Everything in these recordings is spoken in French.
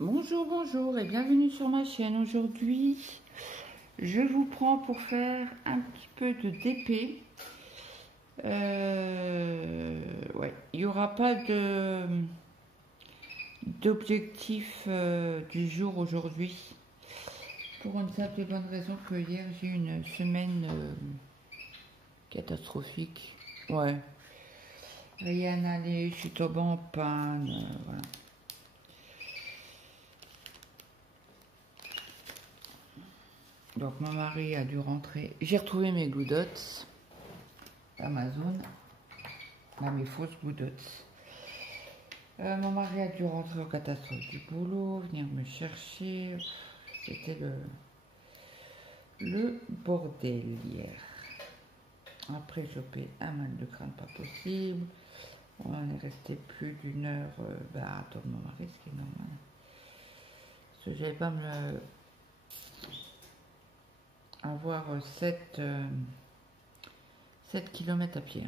Bonjour, bonjour et bienvenue sur ma chaîne. Aujourd'hui, je vous prends pour faire un petit peu de DP. Ouais, il n'y aura pas d'objectif du jour aujourd'hui. Pour une simple et bonne raison que hier j'ai eu une semaine catastrophique. Ouais, rien n'allait, je suis tombée en panne, voilà. Donc mon mari a dû rentrer. J'ai retrouvé mes Glue Dots Amazon. Là, mes fausses Glue Dots. Mon mari a dû rentrer au catastrophe du boulot, venir me chercher. C'était le bordel hier. Après, chopé un mal de crâne pas possible. On est resté plus d'une heure à attendre mon mari, ce qui est normal. Parce que j'allais pas me avoir 7 km à pied.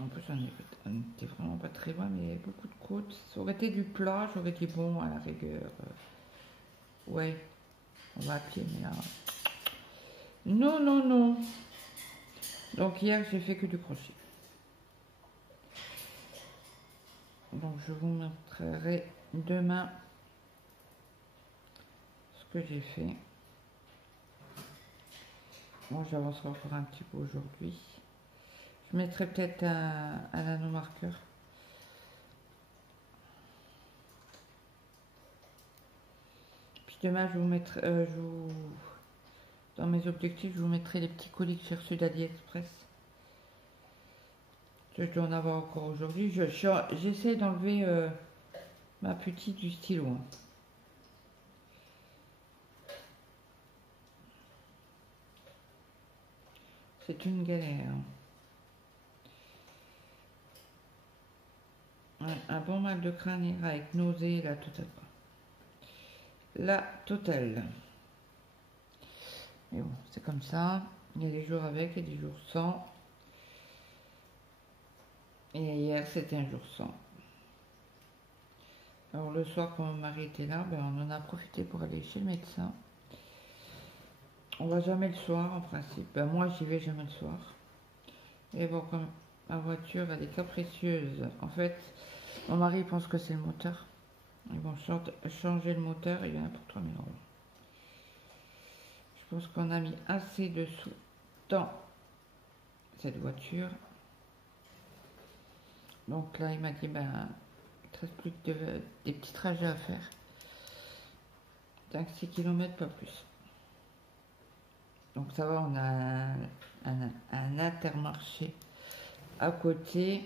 En plus, on était vraiment pas très loin, mais il y avait beaucoup de côtes. Ça aurait été du plat, j'aurais dit bon, à la rigueur. Ouais, on va à pied, mais là. Non, non, non. Donc, hier, j'ai fait que du crochet. Donc, je vous montrerai demain ce que j'ai fait. Moi, j'avancerai encore un petit peu aujourd'hui. Je mettrai peut-être un nanomarqueur. Puis demain, je vous mettrai, dans mes objectifs, je vous mettrai les petits colis que j'ai reçus d'AliExpress. Je dois en avoir encore aujourd'hui. J'essaie d'enlever ma petite du stylo. Hein. C'est une galère. Ouais, un bon mal de crâne ira avec nausée, la totale. La totale. Mais bon, c'est comme ça. Il y a des jours avec et des jours sans. Et hier, c'était un jour sans. Alors le soir, quand mon mari était là, on en a profité pour aller chez le médecin. On va jamais le soir, en principe. Moi, j'y vais jamais le soir. Et bon, comme ma voiture, elle est capricieuse. En fait, mon mari pense que c'est le moteur. Ils vont changer le moteur, il y en a pour 3 000 €. Je pense qu'on a mis assez de sous dans cette voiture. Donc là, il m'a dit, il ne reste plus que des petits trajets à faire. 5-6 km, pas plus. Donc ça va, on a un Intermarché à côté.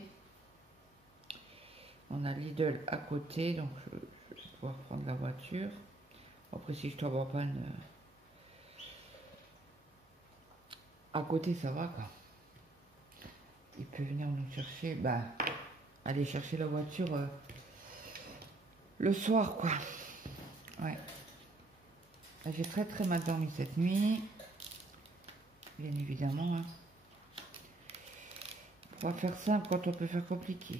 On a Lidl à côté, donc je vais pouvoir prendre la voiture. Après, si je tombe en panne, à côté, ça va, quoi. Il peut venir nous chercher, aller chercher la voiture le soir, quoi. Ouais. J'ai très très mal dormi cette nuit, bien évidemment. Hein. On va faire simple quand on peut faire compliqué.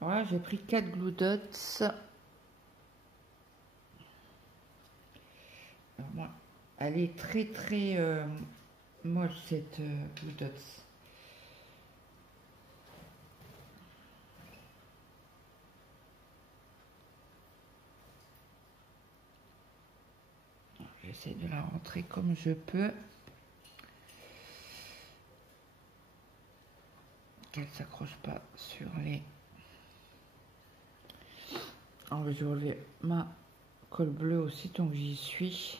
Voilà, j'ai pris 4 Glue Dots. Alors moi, elle est très très moche cette Glue Dots. J'essaie de la rentrer comme je peux. Qu'elle ne s'accroche pas sur les... Alors, je vais enlever ma colle bleue aussi, donc j'y suis.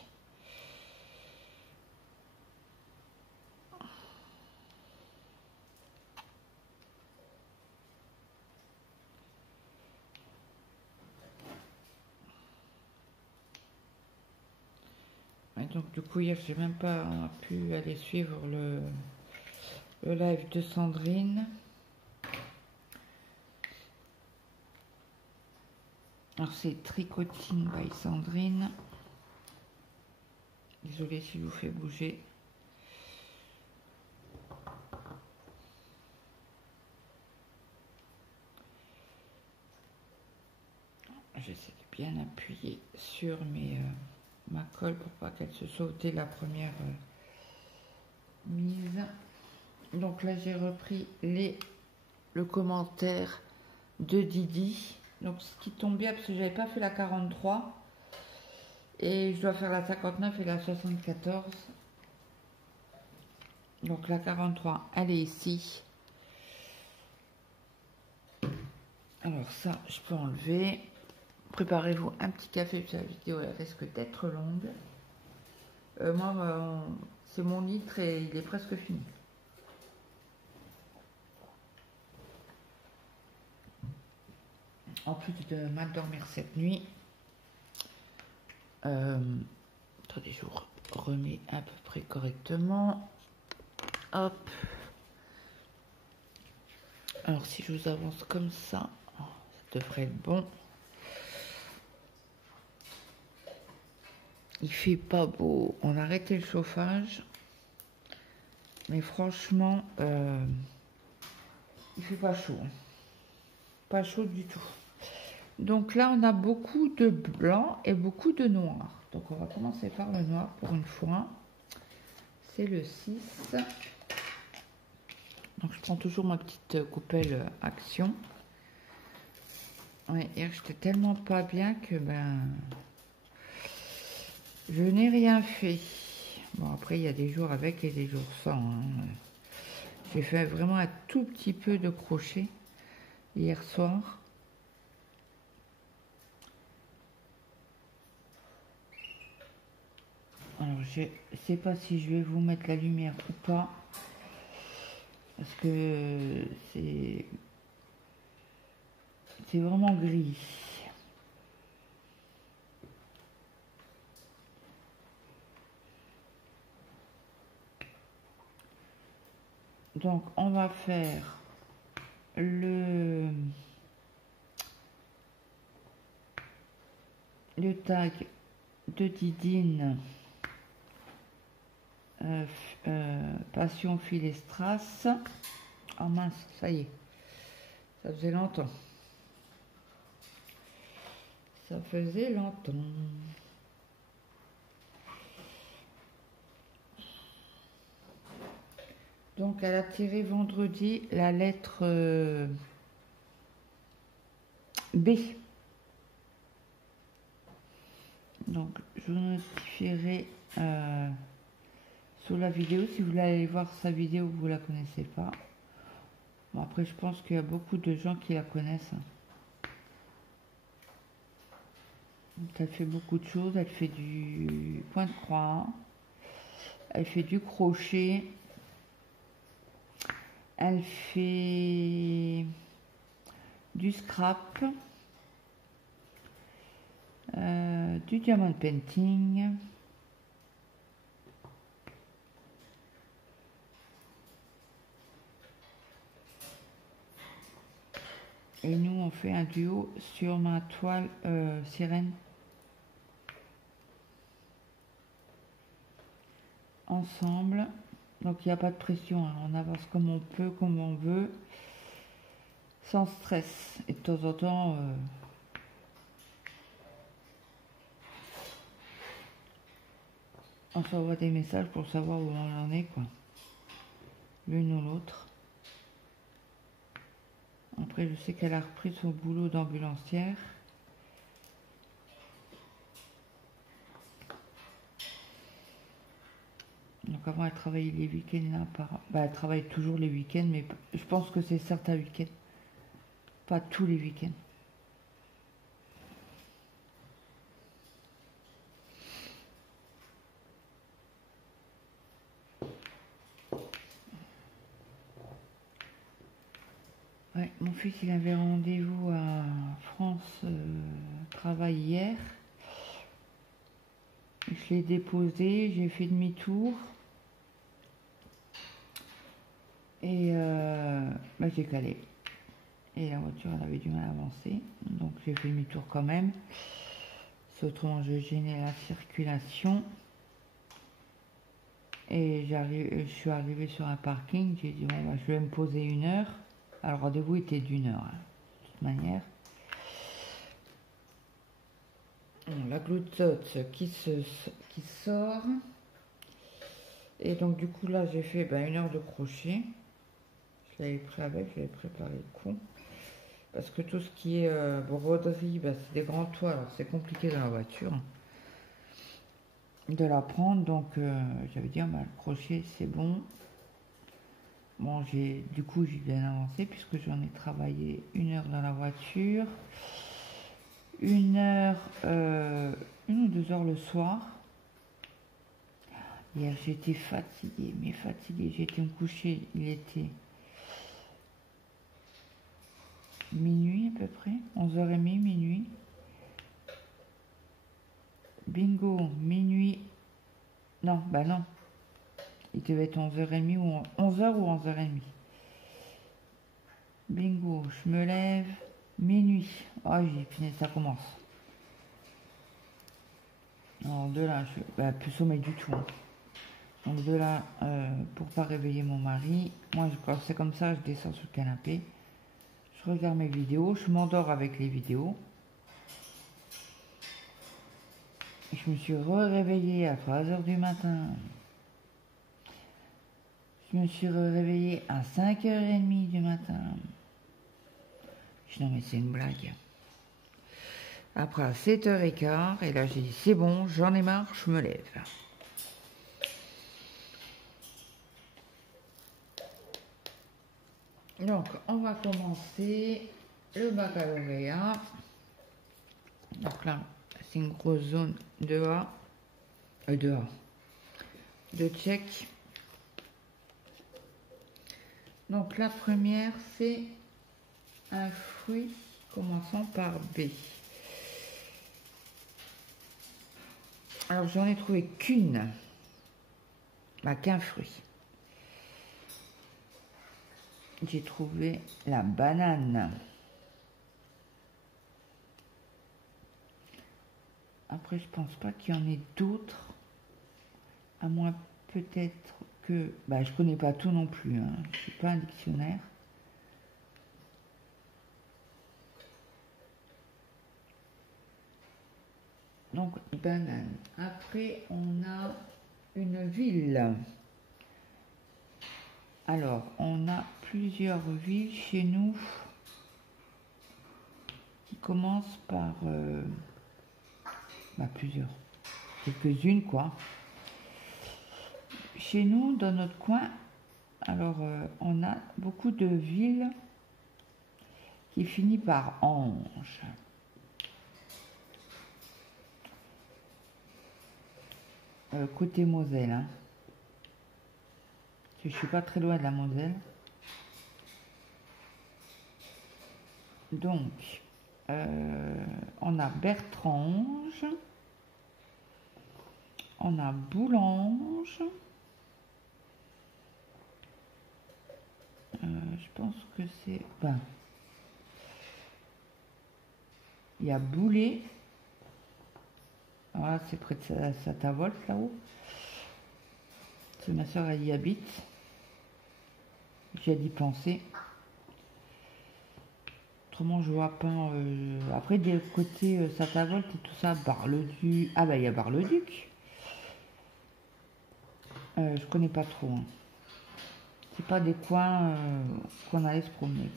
Et donc du coup hier j'ai même pas pu aller suivre le live de Sandrine. Alors c'est Tricotine by Sandrine. Désolée si je vous fais bouger. J'essaie de bien appuyer sur ma colle pour pas qu'elle se sauve dès la première mise. Donc là j'ai repris le commentaire de Didi. Donc ce qui tombe bien parce que j'avais pas fait la 43 et je dois faire la 59 et la 74. Donc la 43 elle est ici. Alors ça je peux enlever. Préparez-vous un petit café parce que la vidéo elle risque d'être longue. Moi c'est mon litre et il est presque fini. En plus de mal dormir cette nuit. Attendez, je vous remets à peu près correctement. Hop. Alors si je vous avance comme ça devrait être bon. Il fait pas beau. On a arrêté le chauffage. Mais franchement, il fait pas chaud. Pas chaud du tout. Donc là, on a beaucoup de blanc et beaucoup de noir. Donc on va commencer par le noir pour une fois. C'est le 6. Donc je prends toujours ma petite coupelle Action. Ouais, hier j'étais tellement pas bien que je n'ai rien fait. Bon après il y a des jours avec et des jours sans. Hein. J'ai fait vraiment un tout petit peu de crochet hier soir. Alors je sais pas si je vais vous mettre la lumière ou pas. Parce que c'est vraiment gris. Donc on va faire le tag de Didine Passion fil et strass. Oh mince, ça y est, ça faisait longtemps. Ça faisait longtemps. Donc elle a tiré vendredi la lettre B. Donc je vous notifierai sous la vidéo si vous voulez aller voir sa vidéo, vous la connaissez pas. Bon, après je pense qu'il y a beaucoup de gens qui la connaissent. Elle fait beaucoup de choses, elle fait du point de croix, elle fait du crochet, elle fait du scrap, du diamond painting, et nous on fait un duo sur ma toile sirène ensemble. Donc il n'y a pas de pression, hein. On avance comme on peut, comme on veut, sans stress. Et de temps en temps, on s'envoie des messages pour savoir où on en est, quoi. L'une ou l'autre. Après, je sais qu'elle a repris son boulot d'ambulancière. Donc avant, elle travaillait les week-ends là. Elle travaille toujours les week-ends, mais je pense que c'est certains week-ends. Pas tous les week-ends. Ouais, mon fils, il avait rendez-vous à France Travail hier. Je l'ai déposé, j'ai fait demi-tour. Et j'ai calé. Et la voiture, elle avait du mal à avancer. Donc j'ai fait demi-tour quand même. C'est autrement, je gênais la circulation. Et je suis arrivée sur un parking, j'ai dit bon, bah, je vais me poser 1 heure. Alors le rendez-vous était d'1 heure, hein, de toute manière. Bon, la gloutte qui sort. Et donc du coup là j'ai fait 1 heure de crochet. Je l'avais pris avec, je l'avais préparé le coup. Parce que tout ce qui est broderie, c'est des grands toits, alors c'est compliqué dans la voiture de la prendre. Donc j'avais dit, le crochet c'est bon. Bon, du coup j'ai bien avancé puisque j'en ai travaillé 1 heure dans la voiture. 1 heure, 1 ou 2 heures le soir. Hier j'étais fatiguée, mais fatiguée. J'ai été me coucher, il était minuit à peu près, 11h30, minuit. Bingo, minuit. Non, non. Il devait être 11h30 ou 11h ou 11h30. Bingo, je me lève, minuit. Oh, j'ai fini, ça commence. Alors de là, je suis plus sommeil du tout. Hein. Donc de là, pour pas réveiller mon mari, moi quand c'est comme ça, je descends sur le canapé, je regarde mes vidéos, je m'endors avec les vidéos. Je me suis réveillée à 3h du matin. Je me suis réveillée à 5h30 du matin. Je dis non mais c'est une blague. Après à 7h15, et là j'ai dit c'est bon, j'en ai marre, je me lève. Donc on va commencer le baccalauréat. Donc là c'est une grosse zone de A, de tchèque. Donc la première c'est un fruit commençant par B. Alors j'en ai trouvé qu'une, qu'un fruit. J'ai trouvé la banane. Après je pense pas qu'il y en ait d'autres, à moins peut-être que, je connais pas tout non plus, hein. Je suis pas un dictionnaire. Donc banane. Après on a une ville. Alors on a plusieurs villes chez nous qui commencent par plusieurs, quelques-unes quoi. Chez nous dans notre coin, alors on a beaucoup de villes qui finissent par ange. Côté Moselle, hein. Je suis pas très loin de la Moselle. Donc, on a Bertrange, on a Boulange, je pense que c'est... il y a Boulet, voilà, c'est près de Saint-Avold là-haut. C'est ma soeur, elle y habite. J'ai d'y penser. Autrement, je vois pas. Après, des côtés Saint-Avold et tout ça, Bar-le-Duc. Ah, il y a Bar-le-Duc. Je connais pas trop. Hein. C'est pas des coins qu'on allait se promener.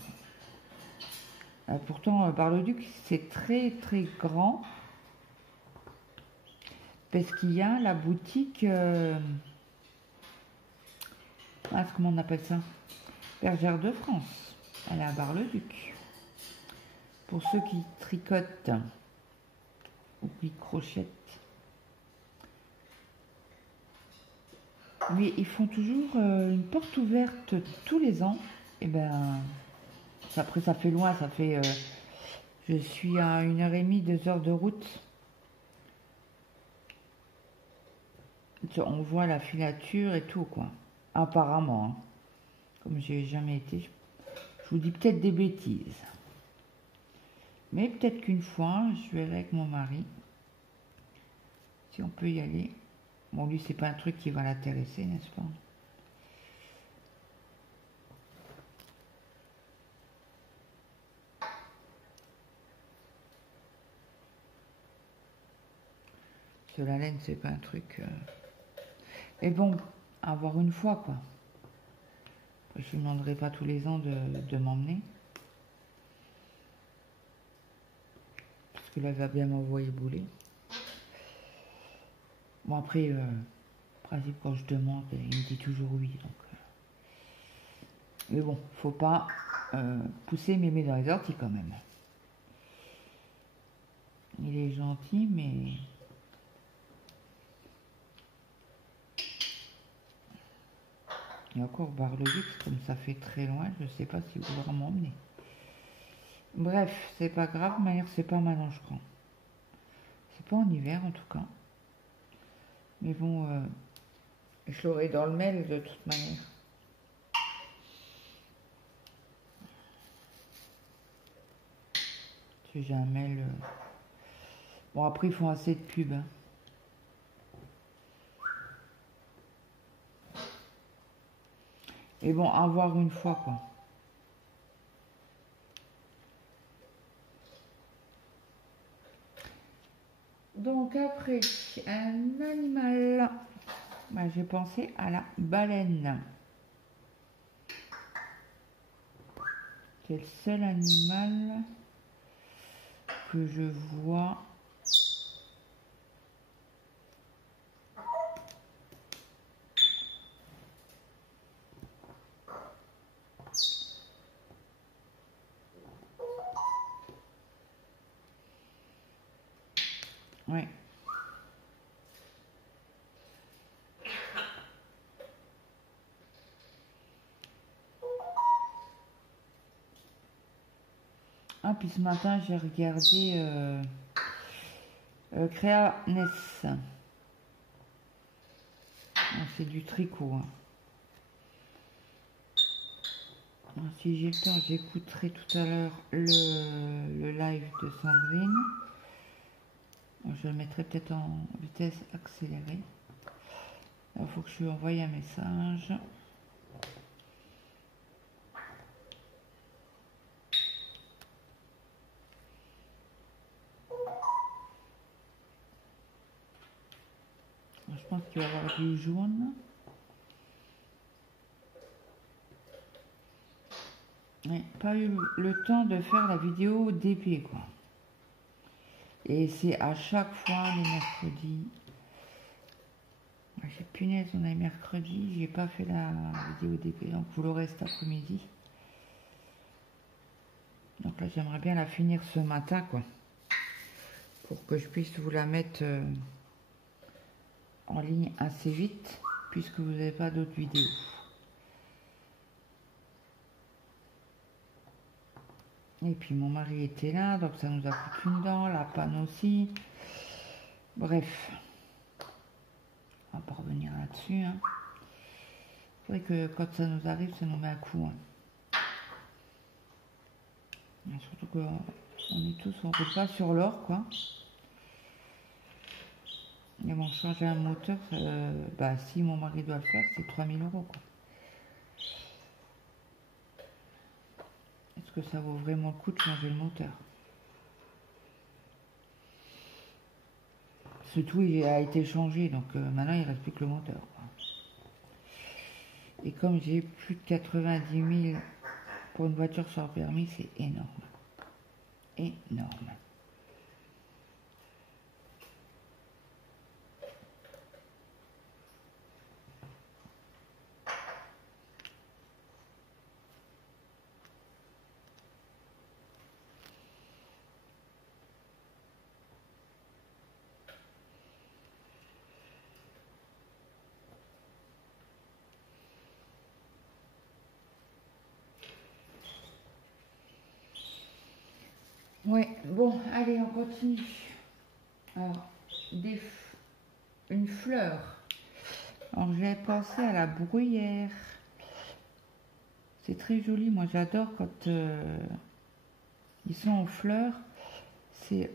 Pourtant, Bar-le-Duc, c'est très très grand. Parce qu'il y a la boutique. Comment on appelle ça? Bergère de France. Elle est à Bar-le-Duc. Pour ceux qui tricotent ou qui crochettent. Mais ils font toujours une porte ouverte tous les ans. Et après ça fait loin, ça fait... je suis à 1h30, 2 heures de route. On voit la filature et tout, quoi. Apparemment. Hein. Comme j'ai jamais été, je vous dis peut-être des bêtises. Mais peut-être qu'une fois, je verrai avec mon mari si on peut y aller. Bon, lui, c'est pas un truc qui va l'intéresser, n'est-ce pas? Parce que la laine, c'est pas un truc... Et bon, à voir une fois, quoi. Je ne lui demanderai pas tous les ans de m'emmener. Parce que là, elle va bien m'envoyer bouler. Bon, après, principe, quand je demande, il me dit toujours oui. Donc, mais bon, faut pas pousser mémé dans les orties quand même. Il est gentil, mais... Et encore, Bar-le-Duc, comme ça fait très loin, je sais pas s'il voudra m'emmener. Bref, c'est pas grave, mais c'est pas maintenant, je crois. C'est pas en hiver, en tout cas. Mais bon, je l'aurai dans le mail, de toute manière. Si j'ai un mail... Bon, après, ils font assez de pubs, hein. Et bon, à voir une fois, quoi. Donc après, un animal. Bah, j'ai pensé à la baleine. C'est le seul animal que je vois. Ouais. Ah, puis ce matin, j'ai regardé Créaness. C'est du tricot. Hein. Si j'ai le temps, j'écouterai tout à l'heure le live de Sandrine. Je le mettrai peut-être en vitesse accélérée. Il faut que je lui envoie un message. Je pense qu'il va y avoir du jaune. Ouais, pas eu le temps de faire la vidéo d'épée, quoi. Et c'est à chaque fois les mercredis. J'ai punaise, on est mercredi, j'ai pas fait la vidéo d'épée, donc vous l'aurez cet après-midi. Donc là, j'aimerais bien la finir ce matin, quoi. Pour que je puisse vous la mettre en ligne assez vite, puisque vous n'avez pas d'autres vidéos. Et puis mon mari était là, donc ça nous a coûté une dent, la panne aussi. Bref, on va pas revenir là-dessus. Hein. C'est vrai que quand ça nous arrive, ça nous met un coup. Hein. Et surtout qu'on est tous, on ne roule pas sur l'or, quoi. Et bon, changer un moteur, bah, si mon mari doit le faire, c'est 3000 €, quoi. Est-ce que ça vaut vraiment le coup de changer le moteur? Ce tout il a été changé, donc maintenant il ne reste plus que le moteur, quoi. Et comme j'ai plus de 90 000 pour une voiture sans permis, c'est énorme. Énorme. Ouais, bon, allez, on continue. Alors, une fleur. Alors, j'ai pensé à la bruyère. C'est très joli, moi j'adore quand ils sont en fleurs.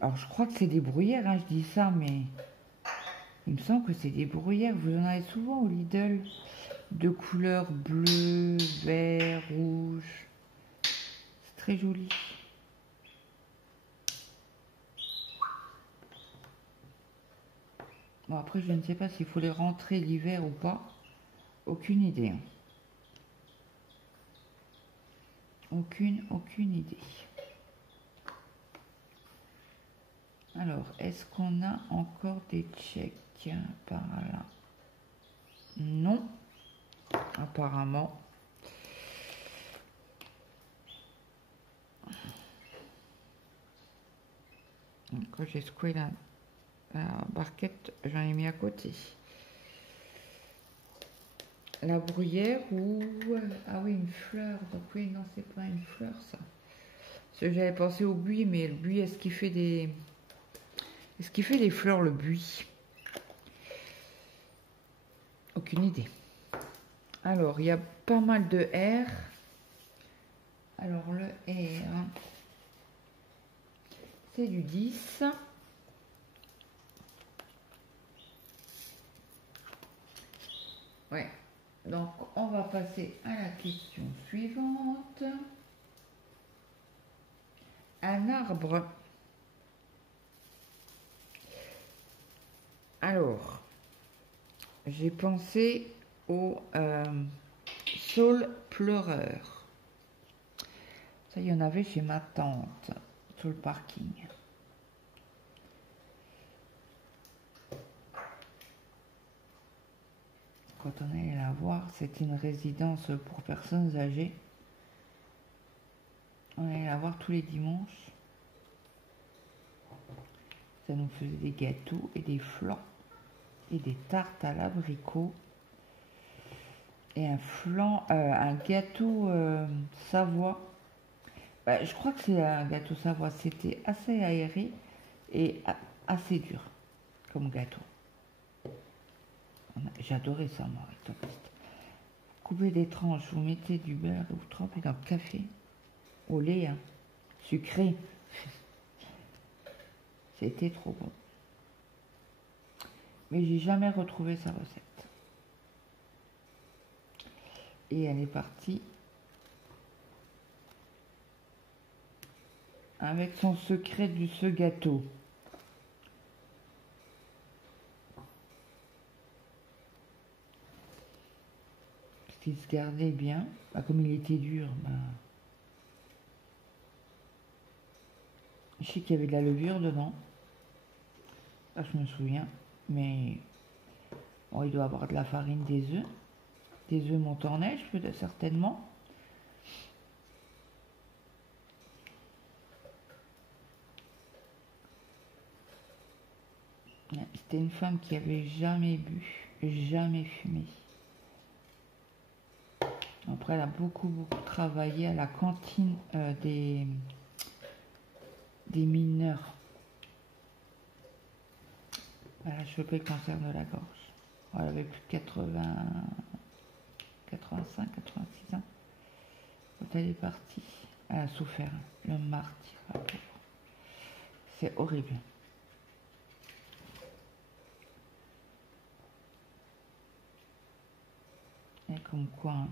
Alors, je crois que c'est des bruyères, hein, je dis ça, mais Il me semble que c'est des bruyères. Vous en avez souvent au Lidl. De couleurs bleu, vert, rouge. C'est très joli. Bon, après, je ne sais pas s'il faut les rentrer l'hiver ou pas. Aucune idée. Hein. Aucune idée. Alors, est-ce qu'on a encore des checks par là? Non. Apparemment. Quand j'ai secoué la barquette, j'en ai mis à côté. La bruyère ou... Ah oui, une fleur. Donc oui, non, c'est pas une fleur, ça. Parce que j'avais pensé au buis, mais le buis, est-ce qu'il fait des... Est-ce qu'il fait des fleurs, le buis? Aucune idée. Alors, il y a pas mal de R. Alors, le R, c'est du 10. Ouais. Donc, on va passer à la question suivante. Un arbre. Alors, j'ai pensé au saule pleureur. Ça, il y en avait chez ma tante, sur le parking. Quand on allait la voir, c'était une résidence pour personnes âgées. On allait la voir tous les dimanches. Ça nous faisait des gâteaux et des flans et des tartes à l'abricot et un flan, un gâteau Savoie. Bah, je crois que c'est un gâteau Savoie. C'était assez aéré et assez dur comme gâteau. J'adorais ça, moi. Coupez des tranches, vous mettez du beurre, vous trempez dans le café, au lait, hein, sucré. C'était trop bon. Mais j'ai jamais retrouvé sa recette. Et elle est partie avec son secret de ce gâteau. Parce qu'il se gardait bien. Bah, comme il était dur, bah... je sais qu'il y avait de la levure dedans. Ça, je me souviens. Mais bon, il doit avoir de la farine, des œufs montent-en-neige, peut-être certainement. C'était une femme qui avait jamais bu, jamais fumé. Après, elle a beaucoup travaillé à la cantine des mineurs. Elle a chopé le cancer de la gorge. Elle avait plus de 85, 86 ans. Quand elle est partie, elle a souffert. Le martyr, la pauvre. C'est horrible. Et comme quoi... Hein.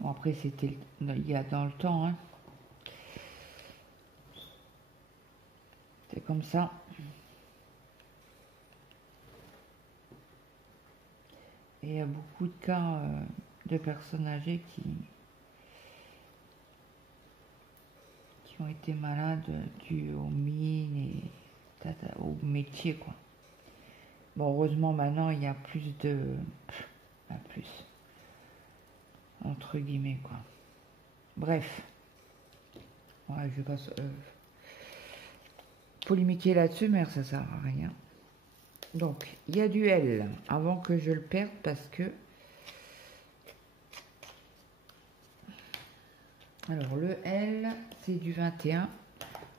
Bon, après, c'était il y a dans le temps. Hein. C'est comme ça. Et il y a beaucoup de cas de personnes âgées qui ont été malades dû aux mines et au métier, quoi. Bon, heureusement, maintenant, il y a plus de... plus. Entre guillemets, quoi. Bref. Ouais, je passe... polémiquer là-dessus, mais ça sert à rien. Donc, il y a du L, avant que je le perde, parce que... Alors, le L, c'est du 21.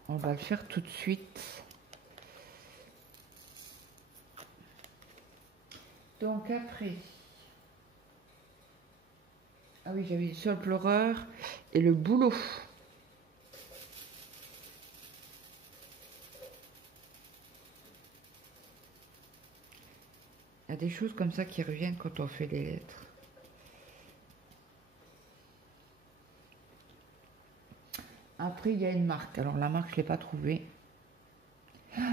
On va le faire tout de suite. Donc, après... Ah oui, j'avais le saule pleureur et le bouleau. des choses comme ça qui reviennent quand on fait les lettres. Après, il y a une marque. Alors, la marque, je ne l'ai pas trouvée.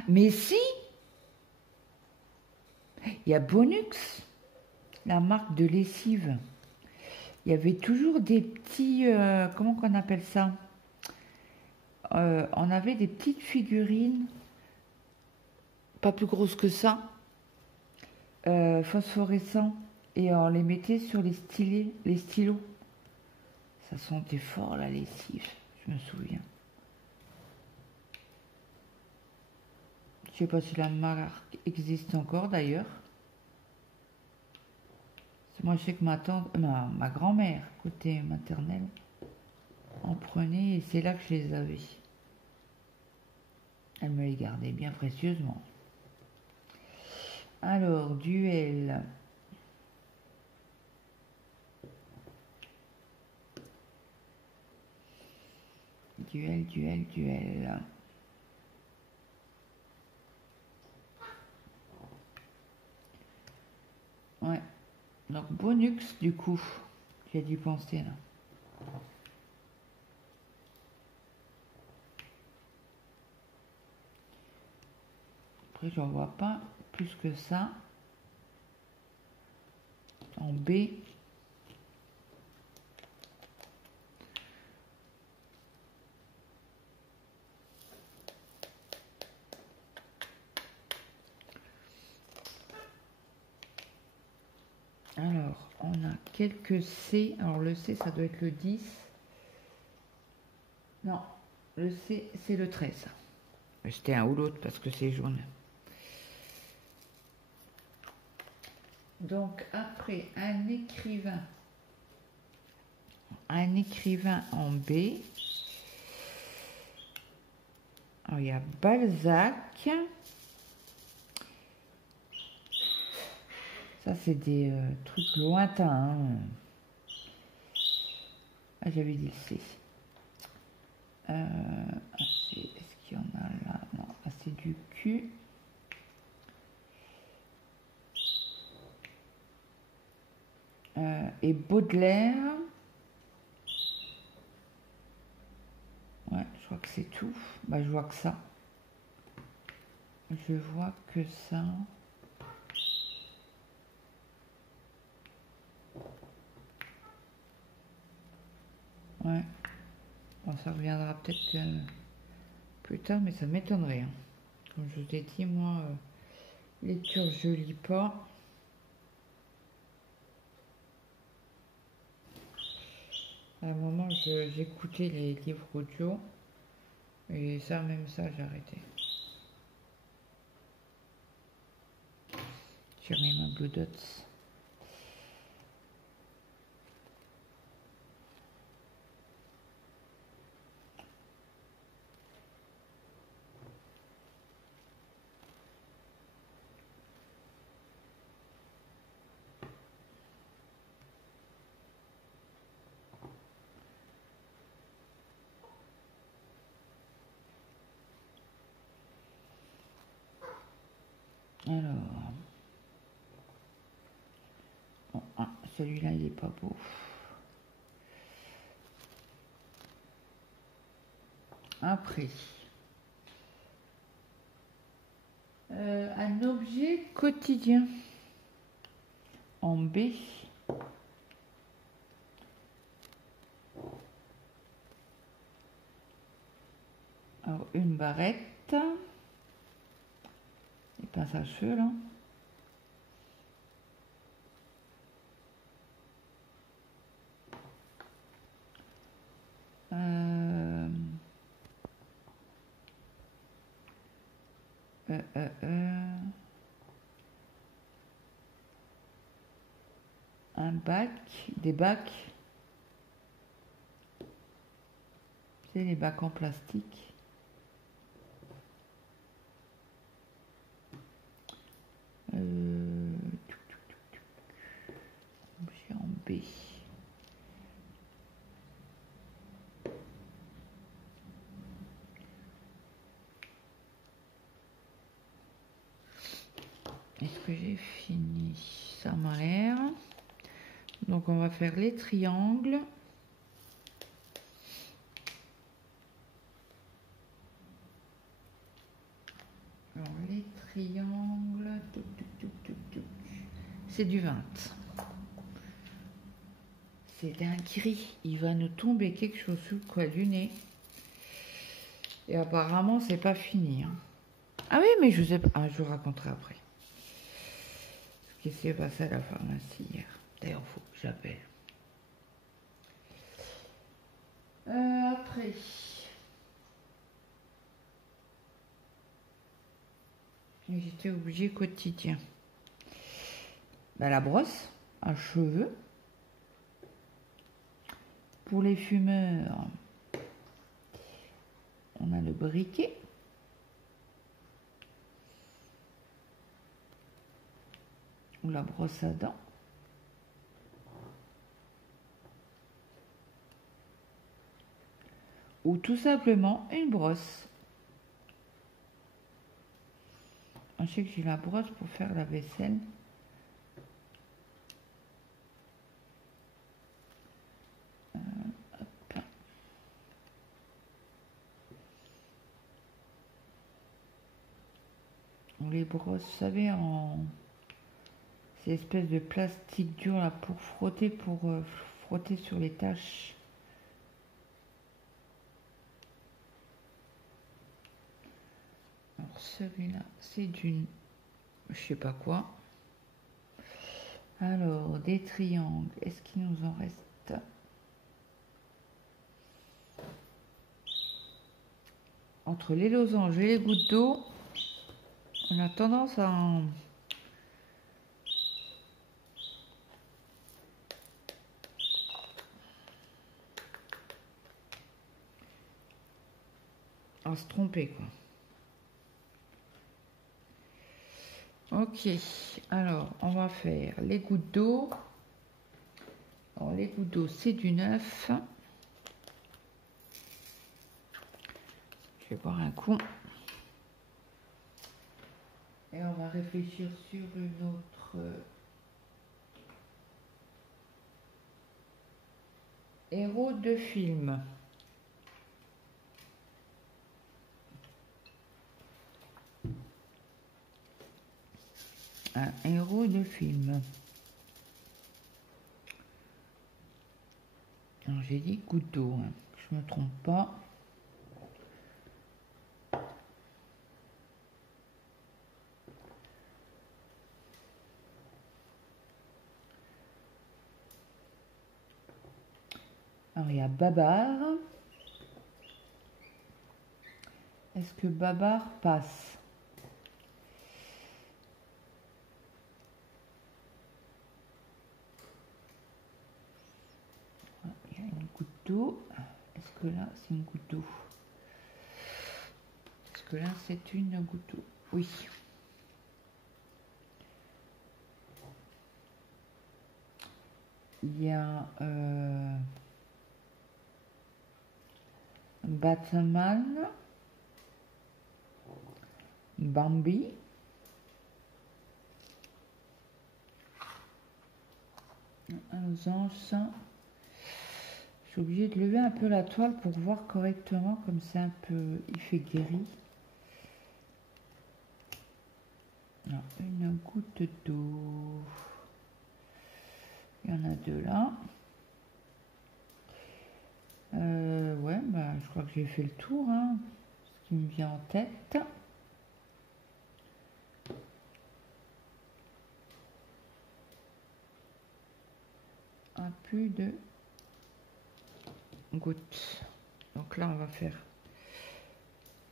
Mais si! Il y a Bonux, la marque de lessive. Il y avait toujours des petits... comment qu'on appelle ça? On avait des petites figurines, pas plus grosses que ça, phosphorescents, et on les mettait sur les stylos. Ça sentait fort la lessive, je me souviens. Je sais pas si la marque existe encore d'ailleurs. Moi je sais que ma tante, ma grand-mère, côté maternel, en prenait et c'est là que je les avais. Elle me les gardait bien précieusement. Alors, duel. Duel. Ouais. Donc, Bonux, du coup. J'ai dû penser, là. Après, j'en vois pas plus que ça. En B. Alors, on a quelques C. Alors, le C, ça doit être le 10. Non, le C, c'est le 13. C'était un ou l'autre parce que c'est jaune. Donc, après, un écrivain en B. Alors, il y a Balzac. Ça, c'est des trucs lointains. Hein. Ah, j'avais dit le C. Est-ce qu'il y en a là? Non, c'est du Q. Et Baudelaire. Ouais, je crois que c'est tout. Bah, je vois que ça. Je vois que ça. Ouais. Bon, ça reviendra peut-être plus tard, mais ça m'étonnerait. Hein. Comme je vous ai dit, moi, lecture, je lis pas. À un moment, j'écoutais les livres audio. Et ça, même ça, j'ai arrêté. J'ai mis ma Blue Dots. Alors, bon, ah, celui-là, il est pas beau. Après, un objet quotidien en B. Alors, une barrette, des pinces à cheveux là. Un bac, des bacs, c'est les bacs en plastique. Objet en B. Est-ce que j'ai fini? Ça m'a l'air. Donc on va faire les triangles. Alors les triangles, c'est du 20. C'est un gris. Il va nous tomber quelque chose sous le coin du nez. Et apparemment c'est pas fini. Hein. Ah oui, mais je sais pas. Ah, je vous raconterai après. Ce qui s'est passé à la pharmacie hier. D'ailleurs, il faut que j'appelle. Après. J'étais obligée quotidien. Ben, la brosse à cheveux. Pour les fumeurs, on a le briquet. Ou la brosse à dents. Ou tout simplement une brosse. Je sais que j'ai la brosse pour faire la vaisselle. On les brosse, vous savez, en ces espèces de plastique dur là pour frotter sur les taches. Alors celui-là, c'est d'une, je sais pas quoi. Alors des triangles, est-ce qu'il nous en reste? Entre les losanges et les gouttes d'eau, on a tendance à se tromper quoi. Ok, alors on va faire les gouttes d'eau. Alors les gouttes d'eau c'est du 9. Je vais boire un coup. Et on va réfléchir sur une autre héros de film. Un héros de film. Alors j'ai dit goutte d'eau, hein. Je me trompe pas. Alors il y a Babar. Est-ce que Babar passe? Il y a une goutte d'eau. Est-ce que là c'est une goutte d'eau? Est-ce que là c'est une goutte d'eau? Oui. Il y a Batman, Bambi, un losange. Je suis obligée de lever un peu la toile pour voir correctement, comme c'est un peu, il fait gris. Alors, une goutte d'eau. Il y en a deux là. Ouais, bah, je crois que j'ai fait le tour, hein, ce qui me vient en tête. Un peu de gouttes. Donc là, on va faire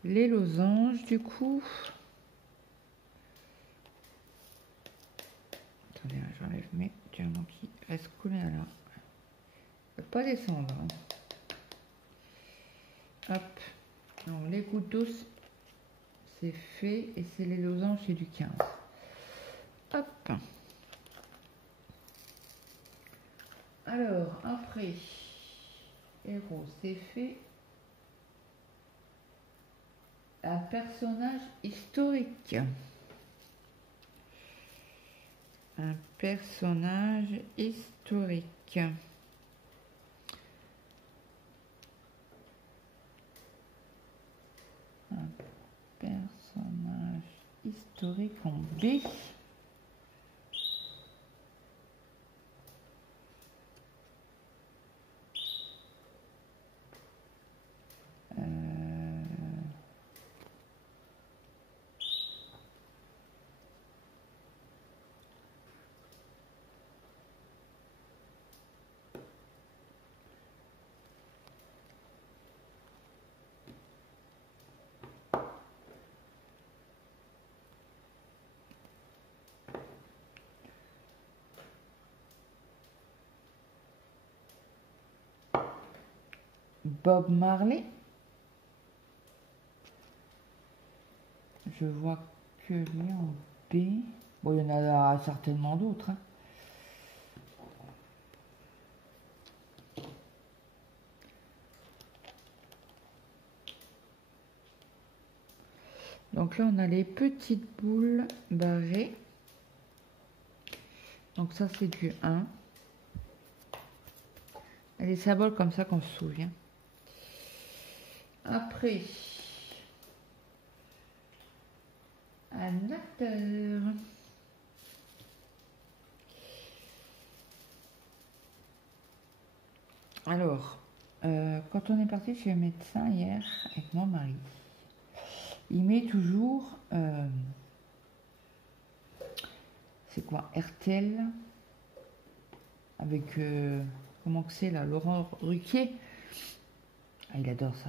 les losanges du coup. Attendez, j'enlève mes diamants qui restent collés là. Ne pas descendre. Hein. Hop. Alors, les gouttes d'eau, c'est fait. Et c'est les losanges, c'est du 15. Hop. Alors, après, héros, c'est fait. Un personnage historique. Un personnage historique. Un personnage historique en B. Bob Marley. Je vois que lui en B. Bon, il y en a certainement d'autres. Hein. Donc là, on a les petites boules barrées. Donc ça, c'est du 1. Et les symboles comme ça qu'on se souvient. Après, un acteur. Alors, quand on est parti chez le médecin hier avec mon mari, il met toujours, c'est quoi, RTL, avec, comment que c'est là, Laurent Ruquier. Ah, il adore ça.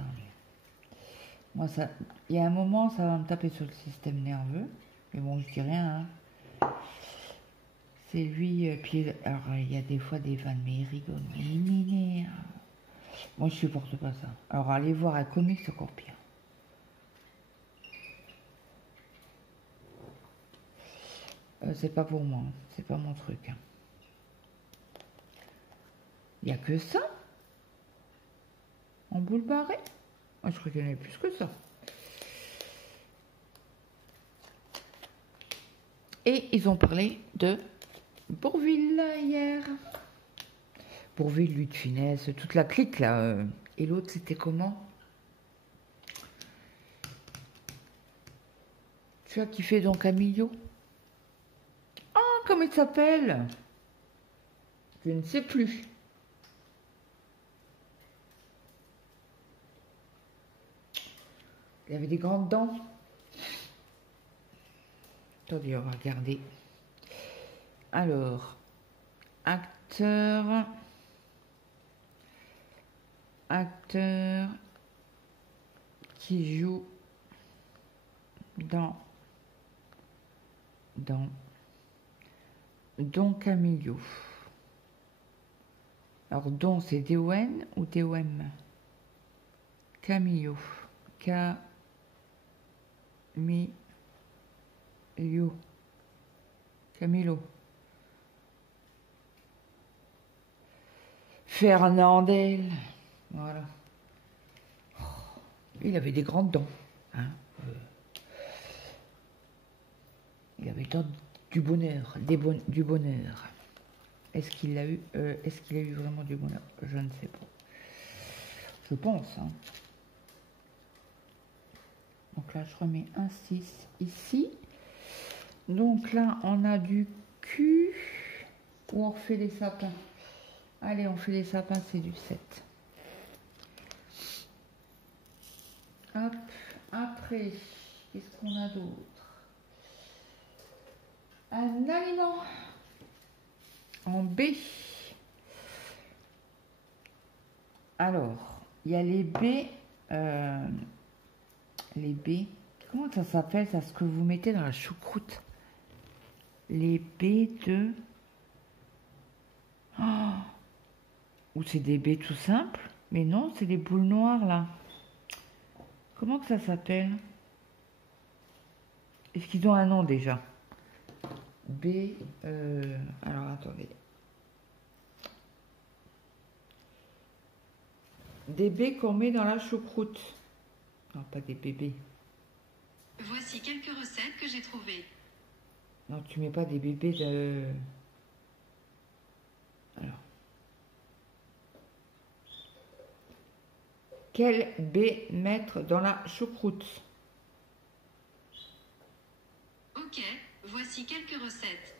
Moi, ça, il y a un moment, ça va me taper sur le système nerveux. Mais bon, je dis rien. Hein. C'est lui, puis, alors, il y a des fois des vannes, mais il rigole. Mais il m'énerve. Moi, je supporte pas ça. Alors, allez voir un comique, c'est encore pire. C'est pas pour moi. C'est pas mon truc. Hein. Il n'y a que ça en boule barrée. Moi, je crois qu'il y en avait plus que ça. Et ils ont parlé de Bourvil hier. Bourvil, lui de finesse, toute la clique là. Et l'autre, c'était comment? Tu vois qui fait donc Camillo? Ah, comment il s'appelle? Je ne sais plus. Il avait des grandes dents. Attendez, on va regarder. Alors, acteur qui joue dans Don Camillo. Alors, Don, c'est D-O-N ou D-O-M? Camillo. Camillo. Fernandel. Voilà. Oh, il avait des grandes dents. Hein. Il avait tant du bonheur, du bonheur. Est-ce qu'il a eu, vraiment du bonheur? Je ne sais pas. Je pense. Hein. Donc là, je remets un 6 ici. Donc là, on a du cul. Ou on refait les sapins. Allez, on fait les sapins, c'est du 7. Hop. Après, qu'est-ce qu'on a d'autre? Un aliment. En B. Alors, il y a les B. Les B. Comment ça s'appelle, ça, ce que vous mettez dans la choucroute? Les B de... Oh, ou c'est des baies tout simples, mais non, c'est des boules noires là. Comment que ça s'appelle? Est-ce qu'ils ont un nom déjà? B, alors attendez. Des baies qu'on met dans la choucroute. Non, pas des bébés. Voici quelques recettes que j'ai trouvées. Non, tu mets pas des bébés de... Alors. Quel baie mettre dans la choucroute? Ok, voici quelques recettes.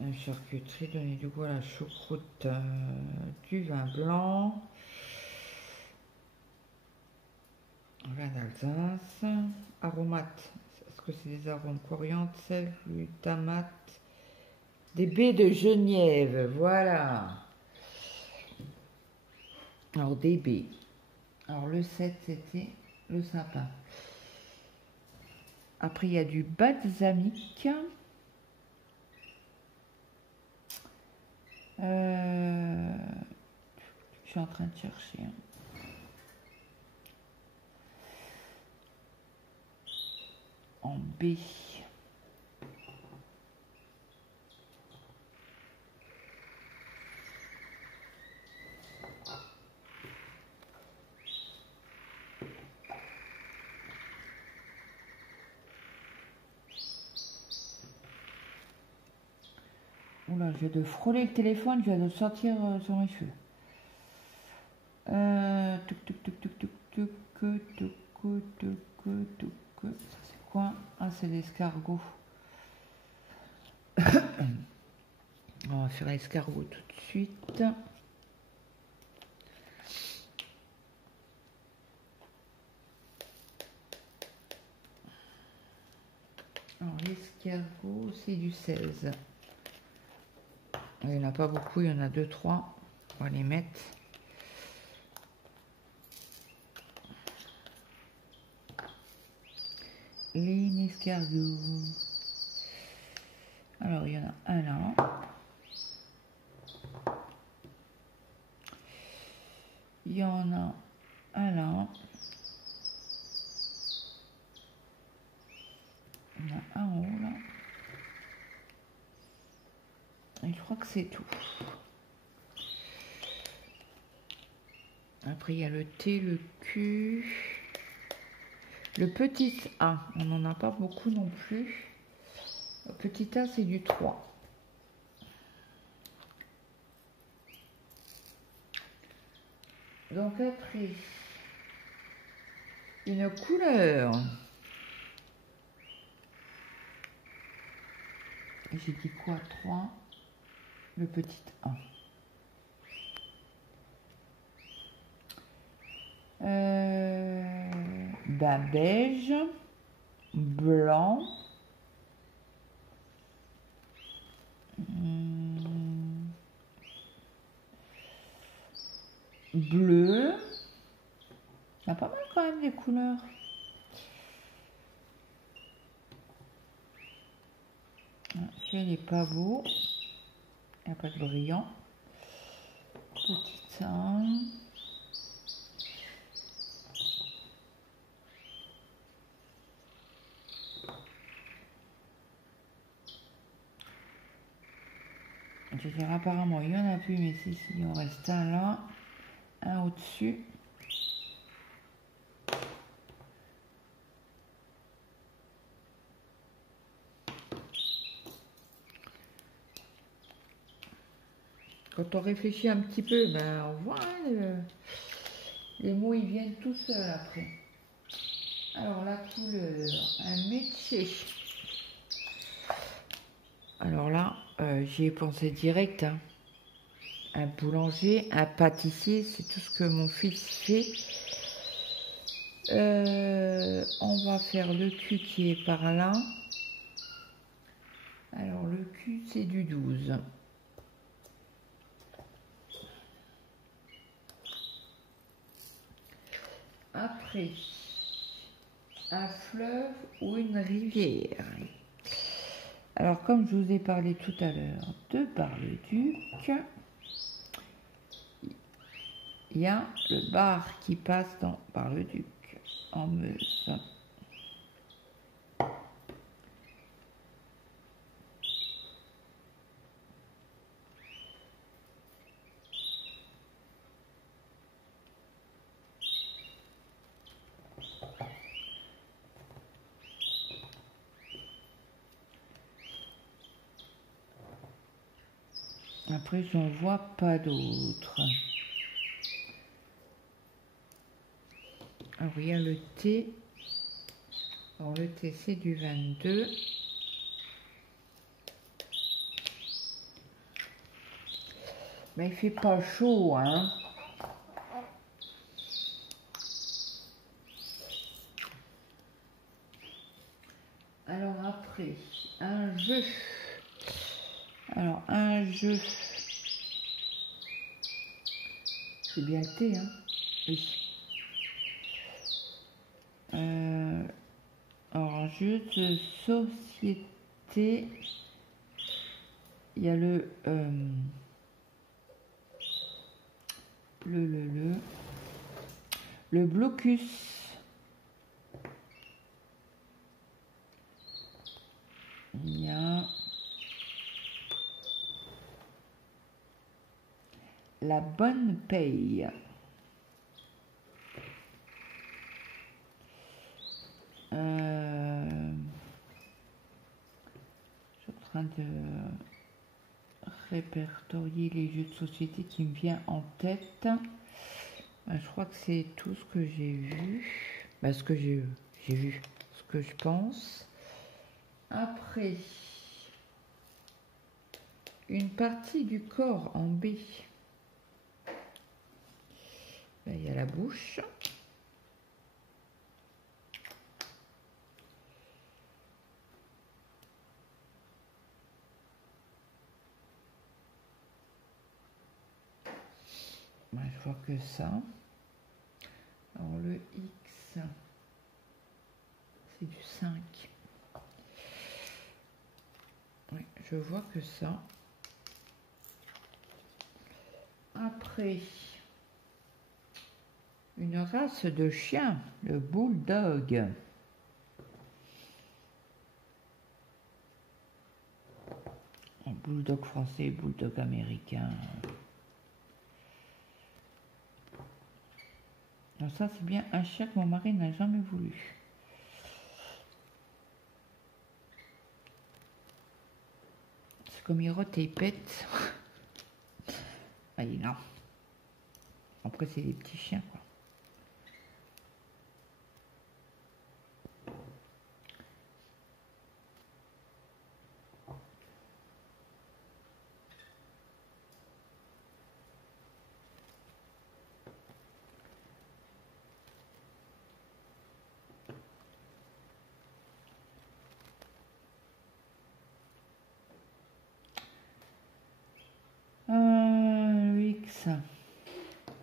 Une charcuterie, donner du goût à la choucroute, du vin blanc, vin d'Alsace, aromates. Est-ce que c'est des arômes coriandre, sel, glutamate, des baies de genièvre, voilà. Alors des baies. Alors le 7 c'était le sapin. Après il y a du balsamique. Je suis en train de chercher. En B. Oula, je viens de frôler le téléphone, je viens de sortir sur mes cheveux. Tuc, tuc, tuc, tuc, tuc, tuc, tuc, tuc, tuc, tuc. Ça c'est quoi? Ah, c'est l'escargot. On va faire l'escargot tout de suite. Alors l'escargot, c'est du 16. Il n'y en a pas beaucoup, il y en a 2-3. On va les mettre. Les escargots. Alors il y en a un là. Il y en a un là. Il y en a un en haut là. Et je crois que c'est tout. Après il y a le T, le Q. Le petit A, on n'en a pas beaucoup non plus. Le petit A c'est du 3. Donc après, une couleur. J'ai dit quoi? 3. Le petit A. Beige, blanc, bleu. Il y a pas mal quand même des couleurs. Celui-là il n'est pas beau. Il n'y a pas de brillant. Petit ça. Je dirais apparemment il y en a plus, mais si, il en reste un là, un au-dessus. Quand on réfléchit un petit peu, ben on voit hein, les mots ils viennent tout seuls après. Alors la couleur, un métier. Alors là, j'y ai pensé direct. Hein. Un boulanger, un pâtissier, c'est tout ce que mon fils fait. On va faire le cul qui est par là. Alors le cul c'est du 12. Après, un fleuve ou une rivière. Alors comme je vous ai parlé tout à l'heure de Bar-le-Duc, il y a le bar qui passe dans Bar-le-Duc, en Meuse. Après, j'en vois pas d'autres. Alors, il y a le thé. Alors, le thé, c'est du 22. Mais il fait pas chaud, hein. Alors, après, un jeu. Alors, un jeu. C'est bien le thé, hein. Oui. Alors, un jeu de société. Il y a le blocus. Il y a la bonne paye. Je suis en train de répertorier les jeux de société qui me viennent en tête. Je crois que c'est tout ce que j'ai vu. Ce que j'ai vu, ce que je pense. Après, une partie du corps en B. Il y a la bouche. Je vois que ça. Alors le X, c'est du 5. Oui, je vois que ça. Après, une race de chien, le bulldog. Un bulldog français, bulldog américain. Alors ça, c'est bien un chien que mon mari n'a jamais voulu. C'est comme il rote et il pète. Ah, non. Après, c'est des petits chiens, quoi. Le X.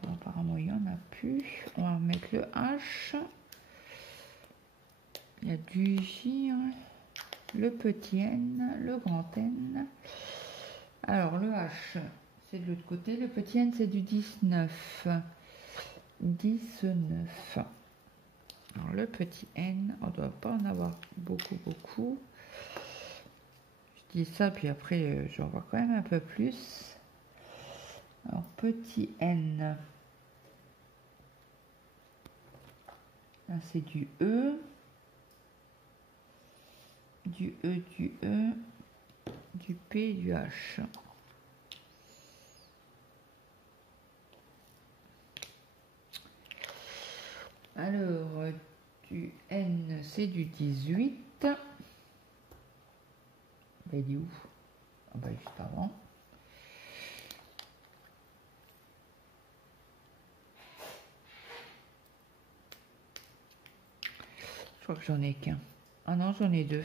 Apparemment, il n'y en a plus. On va remettre le H. Il y a du J, le petit N, le grand N. Alors, le H, c'est de l'autre côté. Le petit N, c'est du 19. 19. Alors, le petit N, on ne doit pas en avoir beaucoup. Je dis ça, puis après, j'en vois quand même un peu plus. Alors, petit N. Là, c'est du E. Du E, du P, du H. Alors, du N, c'est du 18. Il est où? Juste avant. Je crois que j'en ai qu'un. Ah non, j'en ai deux.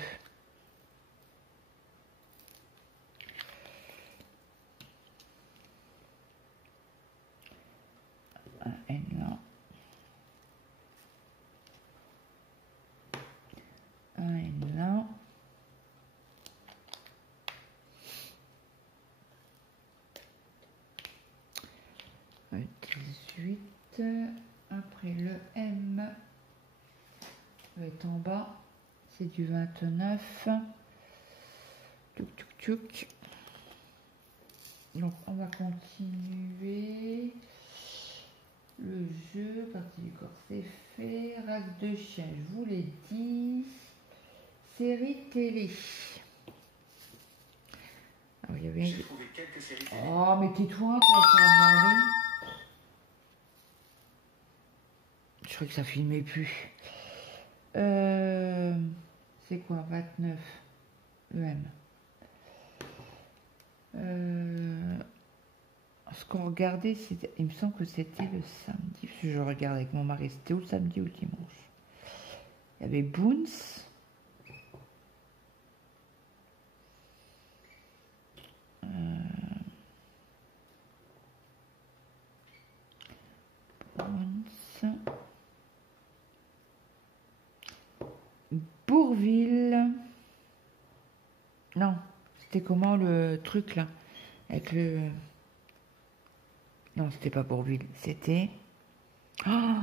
Un N là. Un N là. Un 18. Après le M va être en bas. C'est du 29. Tchouk. Donc on va continuer. Le jeu, partie du corps, c'est fait. Race de chien, je vous l'ai dit. Série télé. Alors, il y avait... J'ai trouvé quelques séries télé. Oh, mais tais-toi, toi, ça va demander. Je crois que ça filmait plus. C'est quoi, 29 EM. Ce qu'on regardait, il me semble que c'était le samedi, parce que je regarde avec mon mari, c'était ou le samedi ou le dimanche. Il y avait Boons. Bourville. Non, c'était comment le truc là? Avec le... Non, c'était pas Bourville, c'était... Oh,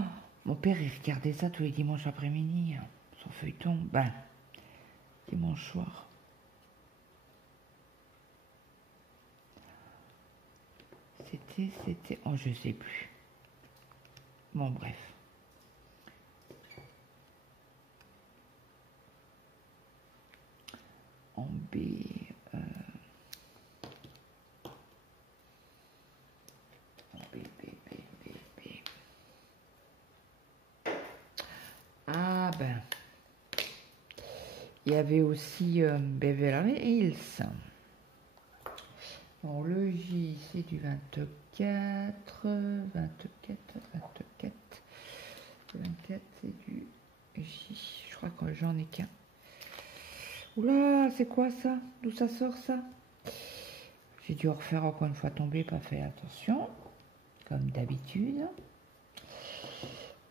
mon père, il regardait ça tous les dimanches après-midi, son feuilleton. Ben, dimanche soir. C'était... Oh, je sais plus. Bon, bref. En B... B. Ah, ben... Il y avait aussi Beverly Hills. Alors, le J, c'est du 24, 24, c'est du J. Je crois que j'en ai qu'un. Oula, c'est quoi ça? D'où ça sort ça? J'ai dû refaire encore une fois tomber, pas fait attention, comme d'habitude.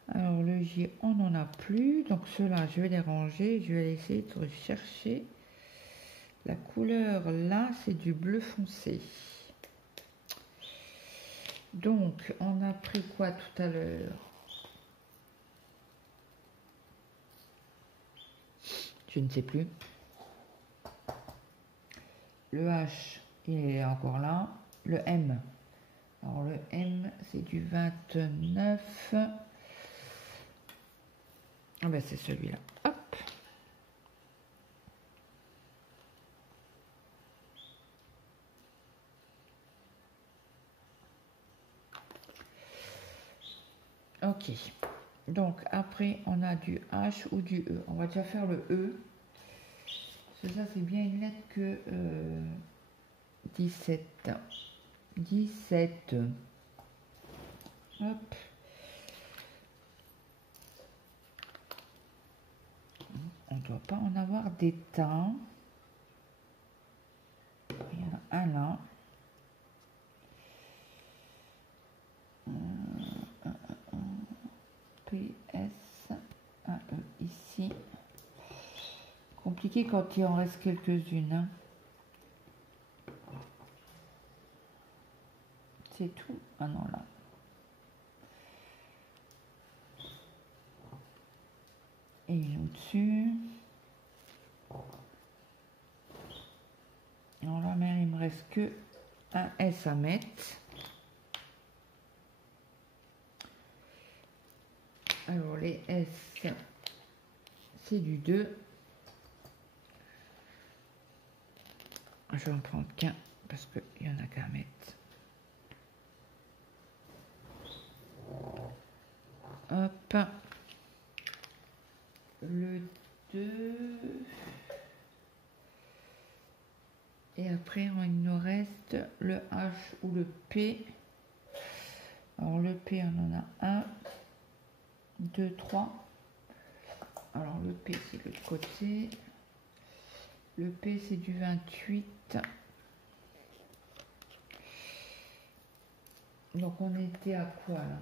Alors le J, on n'en a plus. Donc ceux-là, je vais les ranger. Je vais essayer de chercher. La couleur là, c'est du bleu foncé. Donc, on a pris quoi tout à l'heure? Je ne sais plus. Le H, il est encore là. Le M. Alors, le M, c'est du 29. Ah ben, c'est celui-là. Hop. Ok. Donc, après, on a du H ou du E. On va déjà faire le E. Parce que ça, c'est bien une lettre que 17. 17. Hop. On ne doit pas en avoir d'état. Il y en a un là. PS, un E ici. Compliqué quand il en reste quelques-unes. Hein. C'est tout. Ah non, là. Et une au-dessus. Alors là, mais il me reste que un S à mettre. Alors les S, c'est du 2. Je vais en prendre qu'un parce qu'il y en a qu'à mettre. Hop. Le 2. Et après, il nous reste le H ou le P. Alors le P, on en a 1, 2, 3. Alors le P, c'est de l'autre côté. Le P, c'est du 28. Donc on était à quoi là?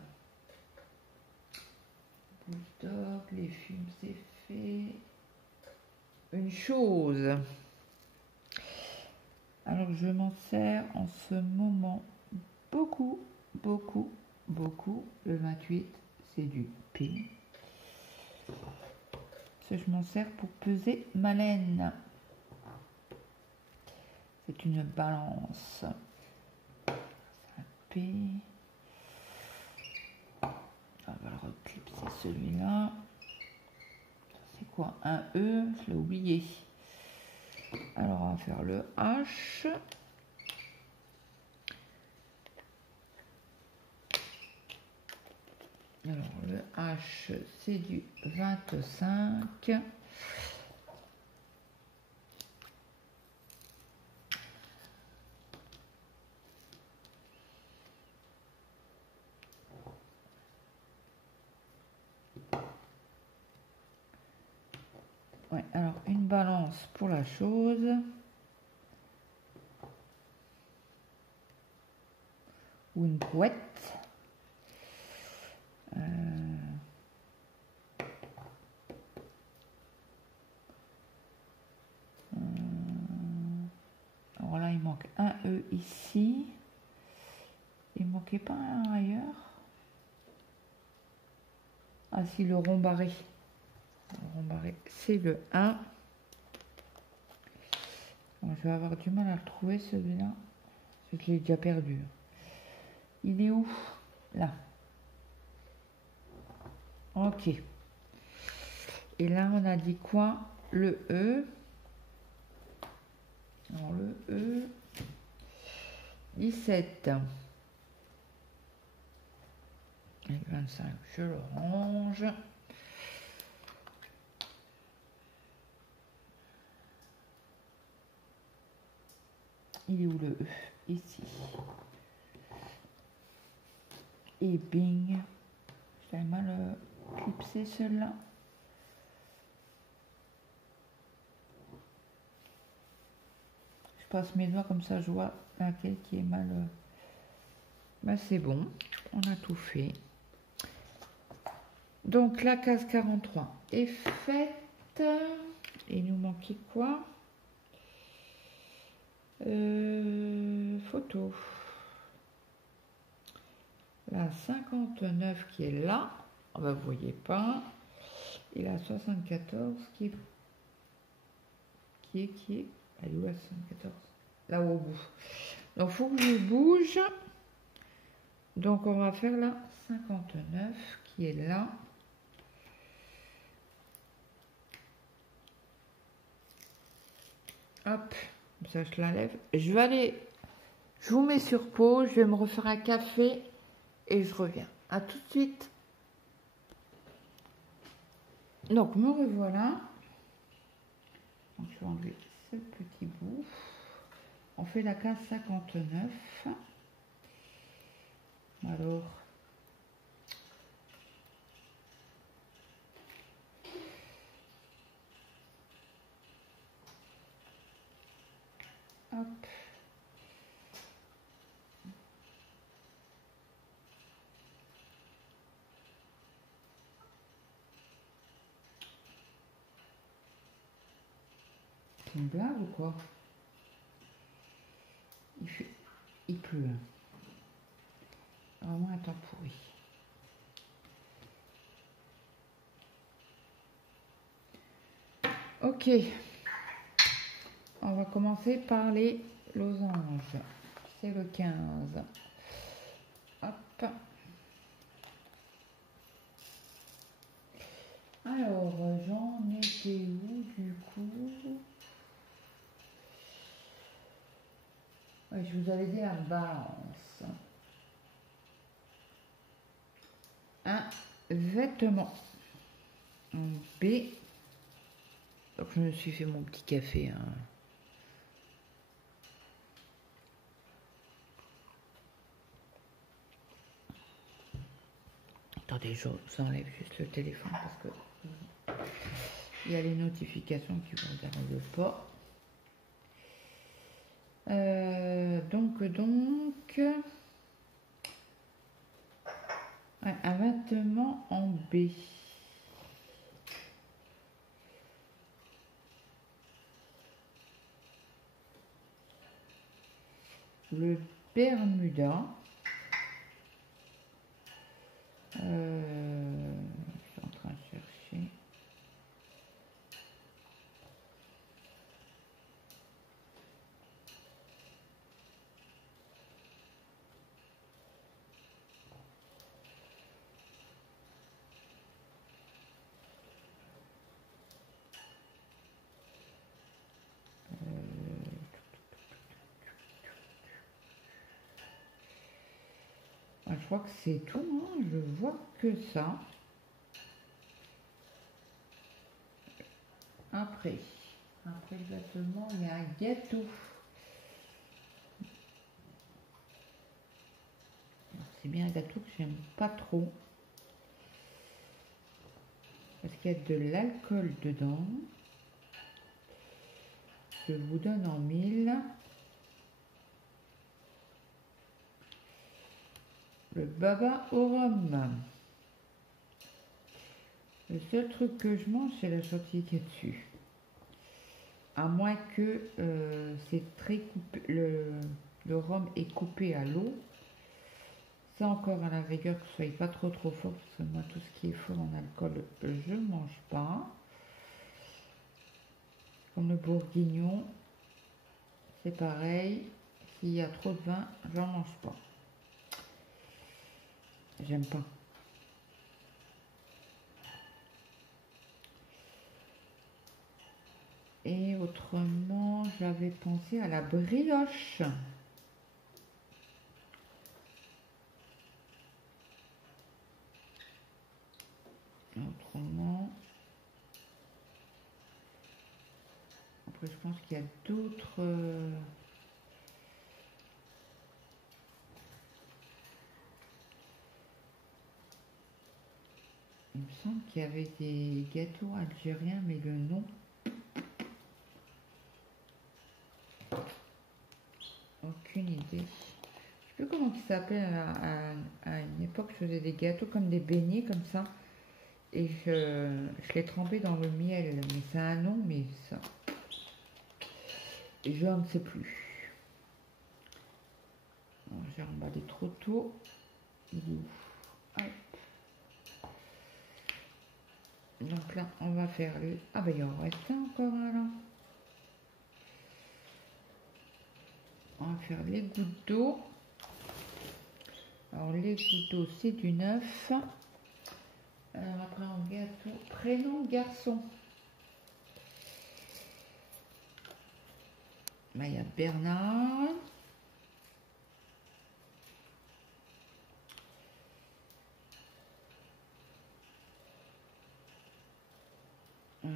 Bulldog, les films, c'est fait. Une chose. Alors je m'en sers en ce moment beaucoup. Le 28, c'est du P. Ça, je m'en sers pour peser ma laine. C'est une balance. Un P. On va le reclipser celui-là. C'est quoi? Un E, je l'ai oublié. Alors on va faire le H. Alors, le H, c'est du 25. Ouais, alors, une balance pour la chose. Ou une couette. Alors là, il manque un E ici. Il ne manquait pas un ailleurs. Ah si, le rond barré. Le rond barré, c'est le 1. Bon, je vais avoir du mal à le trouver celui-là. Parce que je l'ai déjà perdu. Il est où? Là. Ok. Et là, on a dit quoi? Le E. Alors le E. 17. Et 25, je le range. Il est où le E? Ici. Et bing. J'avais mal clipsé celui-là. Je passe mes doigts comme ça, je vois laquelle qui est mal. Bah c'est bon, on a tout fait. Donc la case 43 est faite. Il nous manquait quoi? Photo. La 59 qui est là. Oh bah, vous voyez pas. Et la 74 qui est. Elle est où la 74? Là au bout. Donc il faut que je bouge. Donc on va faire la 59 qui est là. Hop, ça je la lève. Je vais aller, je vous mets sur pause, je vais me refaire un café et je reviens. À tout de suite. Donc me revoilà. Donc, je vais enlever ce petit bout. On fait la case 59. Alors. Hop. C'est une blague ou quoi? Il pleut. Vraiment un temps pourri. Ok. On va commencer par les losanges. C'est le 15. Hop. Alors, j'en étais où du coup? Ouais, je vous avais dit la balance. Un vêtement en B. Donc je me suis fait mon petit café. Hein. Attendez, je vous enlève juste le téléphone parce que il y a les notifications qui vous regardent pas. Donc ouais, un vêtement en B. Le Bermuda. Je suis en train de chercher. Je crois que c'est tout, hein. Je vois que ça. Après exactement, il y a un gâteau. C'est bien un gâteau que j'aime pas trop. Parce qu'il y a de l'alcool dedans. Je vous donne en 1000. Le baba au rhum. Le seul truc que je mange, c'est la chantilly qu'il y a dessus. À moins que c'est très coupé, le rhum est coupé à l'eau. Ça encore à la rigueur que ce soit pas trop fort, parce que moi tout ce qui est fort en alcool, je mange pas. Comme le bourguignon, c'est pareil. S'il y a trop de vin, j'en mange pas. J'aime pas. Et autrement, j'avais pensé à la brioche. Autrement, après je pense qu'il y a d'autres... Il me semble qu'il y avait des gâteaux algériens, mais le nom... Aucune idée. Je sais plus comment il s'appelle. À une époque, je faisais des gâteaux comme des beignets, comme ça. Et je les trempais dans le miel. Mais c'est un nom, mais ça... Je ne sais plus. J'ai emballé trop tôt. Hop. Donc là, on va faire le... Ah ben, il en reste encore un là. On va faire les gouttes d'eau. Alors, les gouttes d'eau, c'est du 9. Alors, après, en gâteau, prénom garçon. Là, il y a Bernard. En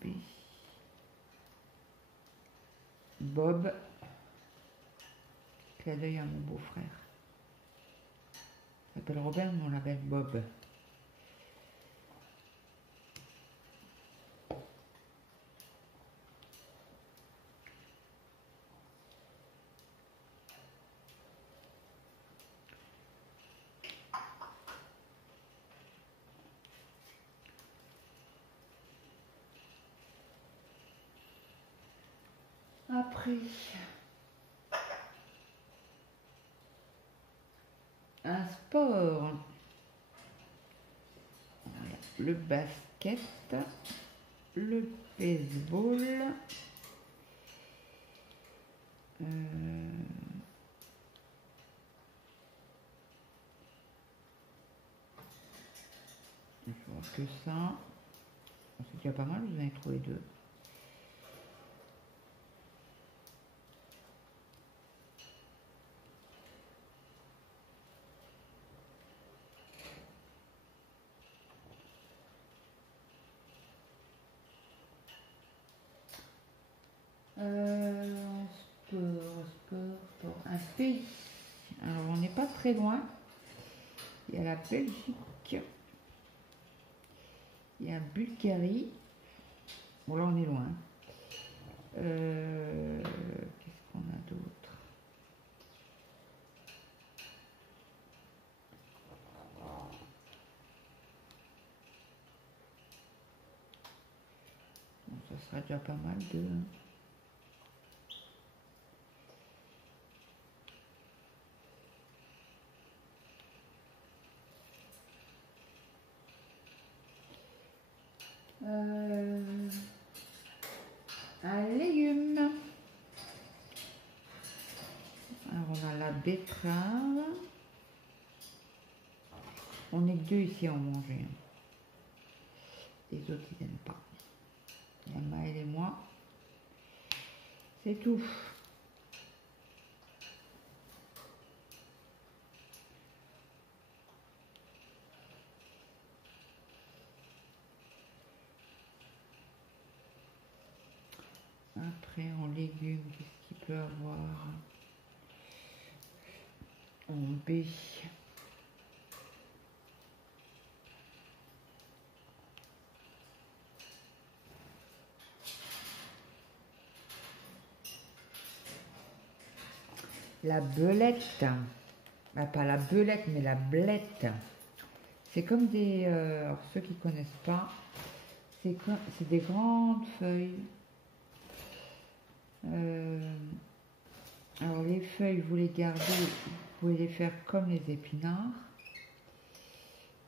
B. Bob. Clin d'œil à mon beau-frère. Il s'appelle Robin, mais on l'appelle Bob. Après, un sport. Voilà. Le basket, le baseball, je vois que ça. C'est déjà pas mal, vous en avez trouvé 2. Sport, un pays. Alors, on n'est pas très loin. Il y a la Belgique. Il y a Bulgarie. Bon, là, on est loin. Qu'est-ce qu'on a d'autre? Bon, ça sera déjà pas mal de... un légume. Alors on a la betterave. On est que 2 ici à en manger. Les autres ils n'aiment pas. Il y a Maëlle et moi. C'est tout. Après, en légumes, qu'est-ce qu'il peut avoir? En B. La belette. Bah, pas la belette, mais la blette. C'est comme des... alors, ceux qui connaissent pas, c'est des grandes feuilles. Alors, les feuilles, vous les gardez, vous pouvez les faire comme les épinards.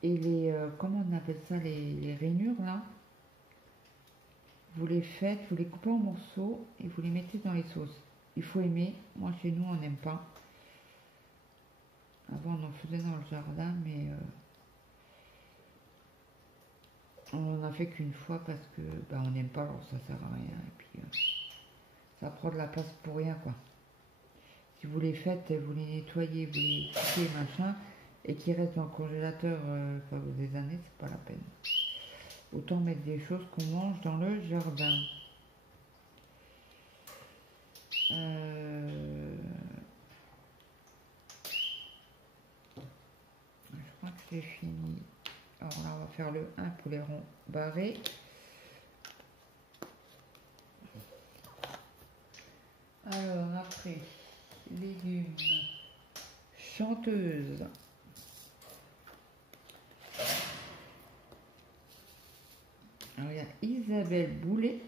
Et les... comment on appelle ça? Les rainures, là. Vous les faites, vous les coupez en morceaux et vous les mettez dans les sauces. Il faut aimer. Moi, chez nous, on n'aime pas. Avant, on en faisait dans le jardin, mais on en a fait qu'une fois parce que bah, on n'aime pas, alors ça sert à rien. Et puis, ça prend de la place pour rien, quoi. Si vous les faites, vous les nettoyez, vous les coupez, machin, et qui restent dans le congélateur des années, c'est pas la peine. Autant mettre des choses qu'on mange dans le jardin. Je crois que c'est fini. Alors là, on va faire le 1 pour les ronds barrés. Alors après, légumes, chanteuse. Alors il y a Isabelle Boulet,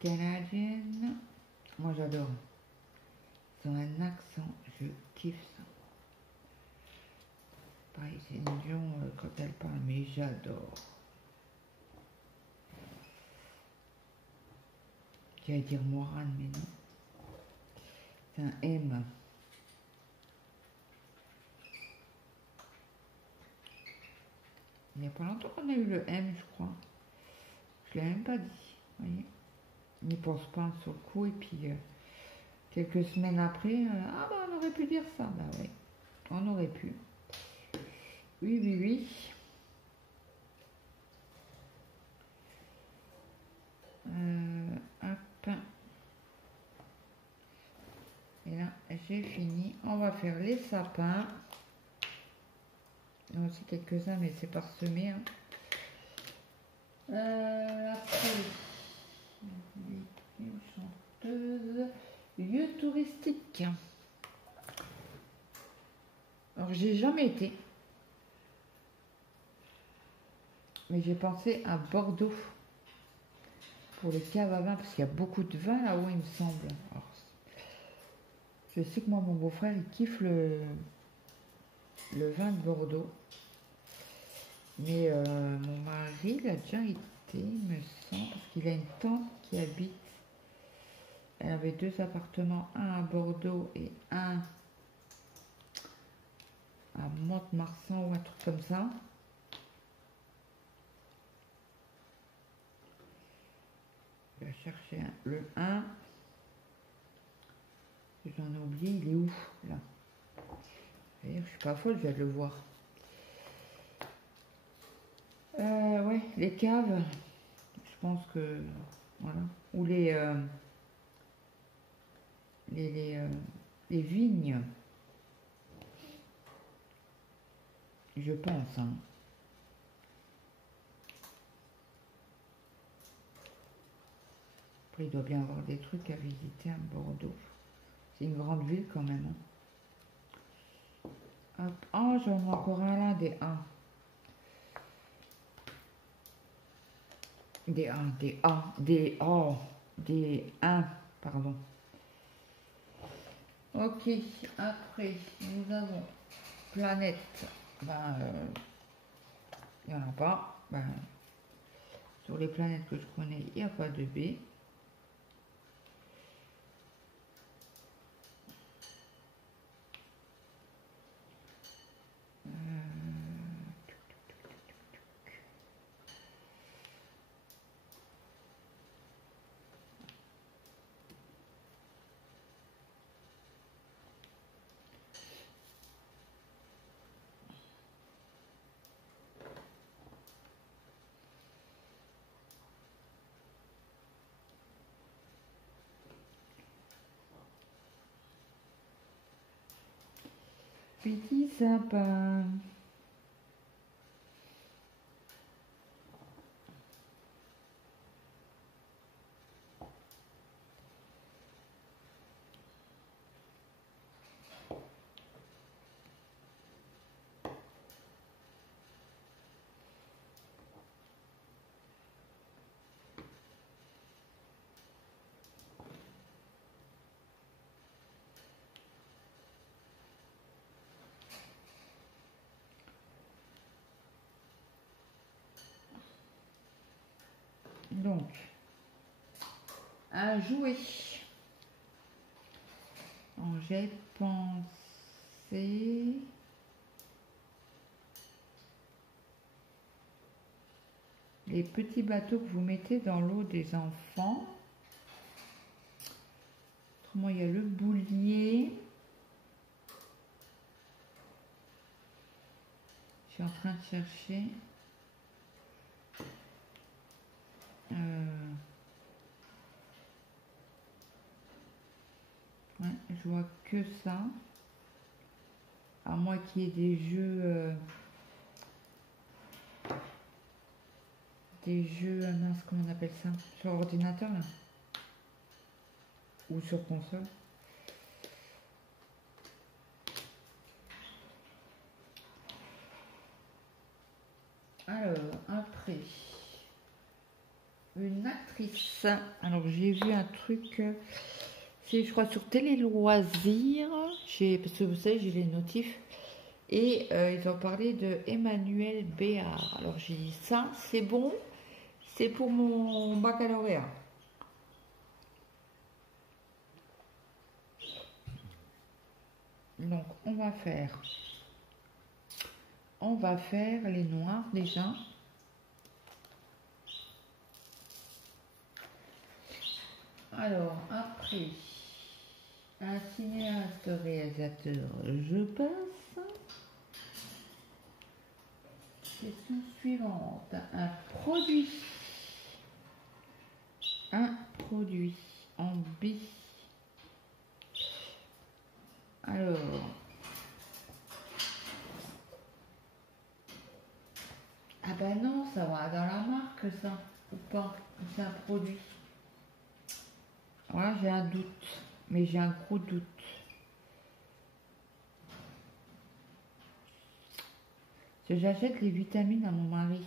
canadienne. Moi j'adore. Ils ont un accent, je kiffe ça. Pareil, c'est une Lyon quand elle parle, mais j'adore. J'allais dire Morane, mais non. C'est un M. Il n'y a pas longtemps qu'on a eu le M, je crois. Je ne l'ai même pas dit. Vous voyez, on n'y pense pas sur le coup. Et puis, quelques semaines après, ah bah on aurait pu dire ça. Bah oui, on aurait pu. Oui, oui, oui. Hop. Et là, j'ai fini. On va faire les sapins. Il y en a aussi quelques-uns, mais c'est parsemé. Hein. Après, une chanteuse, lieu touristique. Alors, j'ai jamais été. Mais j'ai pensé à Bordeaux. Pour les caves à vin, parce qu'il y a beaucoup de vin là-haut, il me semble. Alors, je sais que moi, mon beau-frère, il kiffe le vin de Bordeaux. Mais mon mari, il a déjà été, il me semble, parce qu'il a une tante qui habite. Elle avait 2 appartements, un à Bordeaux et un à Mont-de-Marsan ou un truc comme ça. Je vais chercher le 1. J'en ai oublié, il est où là? D'ailleurs, je suis pas folle, je viens de le voir. Ouais, les caves, je pense que voilà, ou les vignes, je pense. Hein. Après, il doit bien y avoir des trucs à visiter à Bordeaux. C'est une grande ville quand même. Hein. Hop. Oh, j'en ai encore un là, des 1. Des 1, des A, des O, des 1, pardon. Ok, après, nous avons planète. Ben, il n'y en a pas. Ben, sur les planètes que je connais, il n'y a pas de B. Petit sympa. Donc, un jouet. Donc, j'ai pensé les petits bateaux que vous mettez dans l'eau des enfants. Autrement, il y a le boulier. Je suis en train de chercher. Ouais, je vois que ça. À moins qu'il y ait des jeux. Mince, comment on appelle ça? Sur ordinateur là? Ou sur console? Alors, après, une actrice. Alors, j'ai vu un truc, c'est, je crois, sur Télé Loisirs. Parce que vous savez, j'ai les notifs. Et ils ont parlé de Emmanuel Béard. Alors, j'ai dit ça, c'est bon, c'est pour mon baccalauréat. Donc, on va faire les noirs déjà. Alors, après, un cinéaste réalisateur, je passe. Question suivante. Un produit. Un produit en B. Alors, ah ben non, ça va dans la marque ça, ou pas, ou c'est un produit. Voilà, j'ai un doute, mais j'ai un gros doute. Si j'achète les vitamines à mon mari,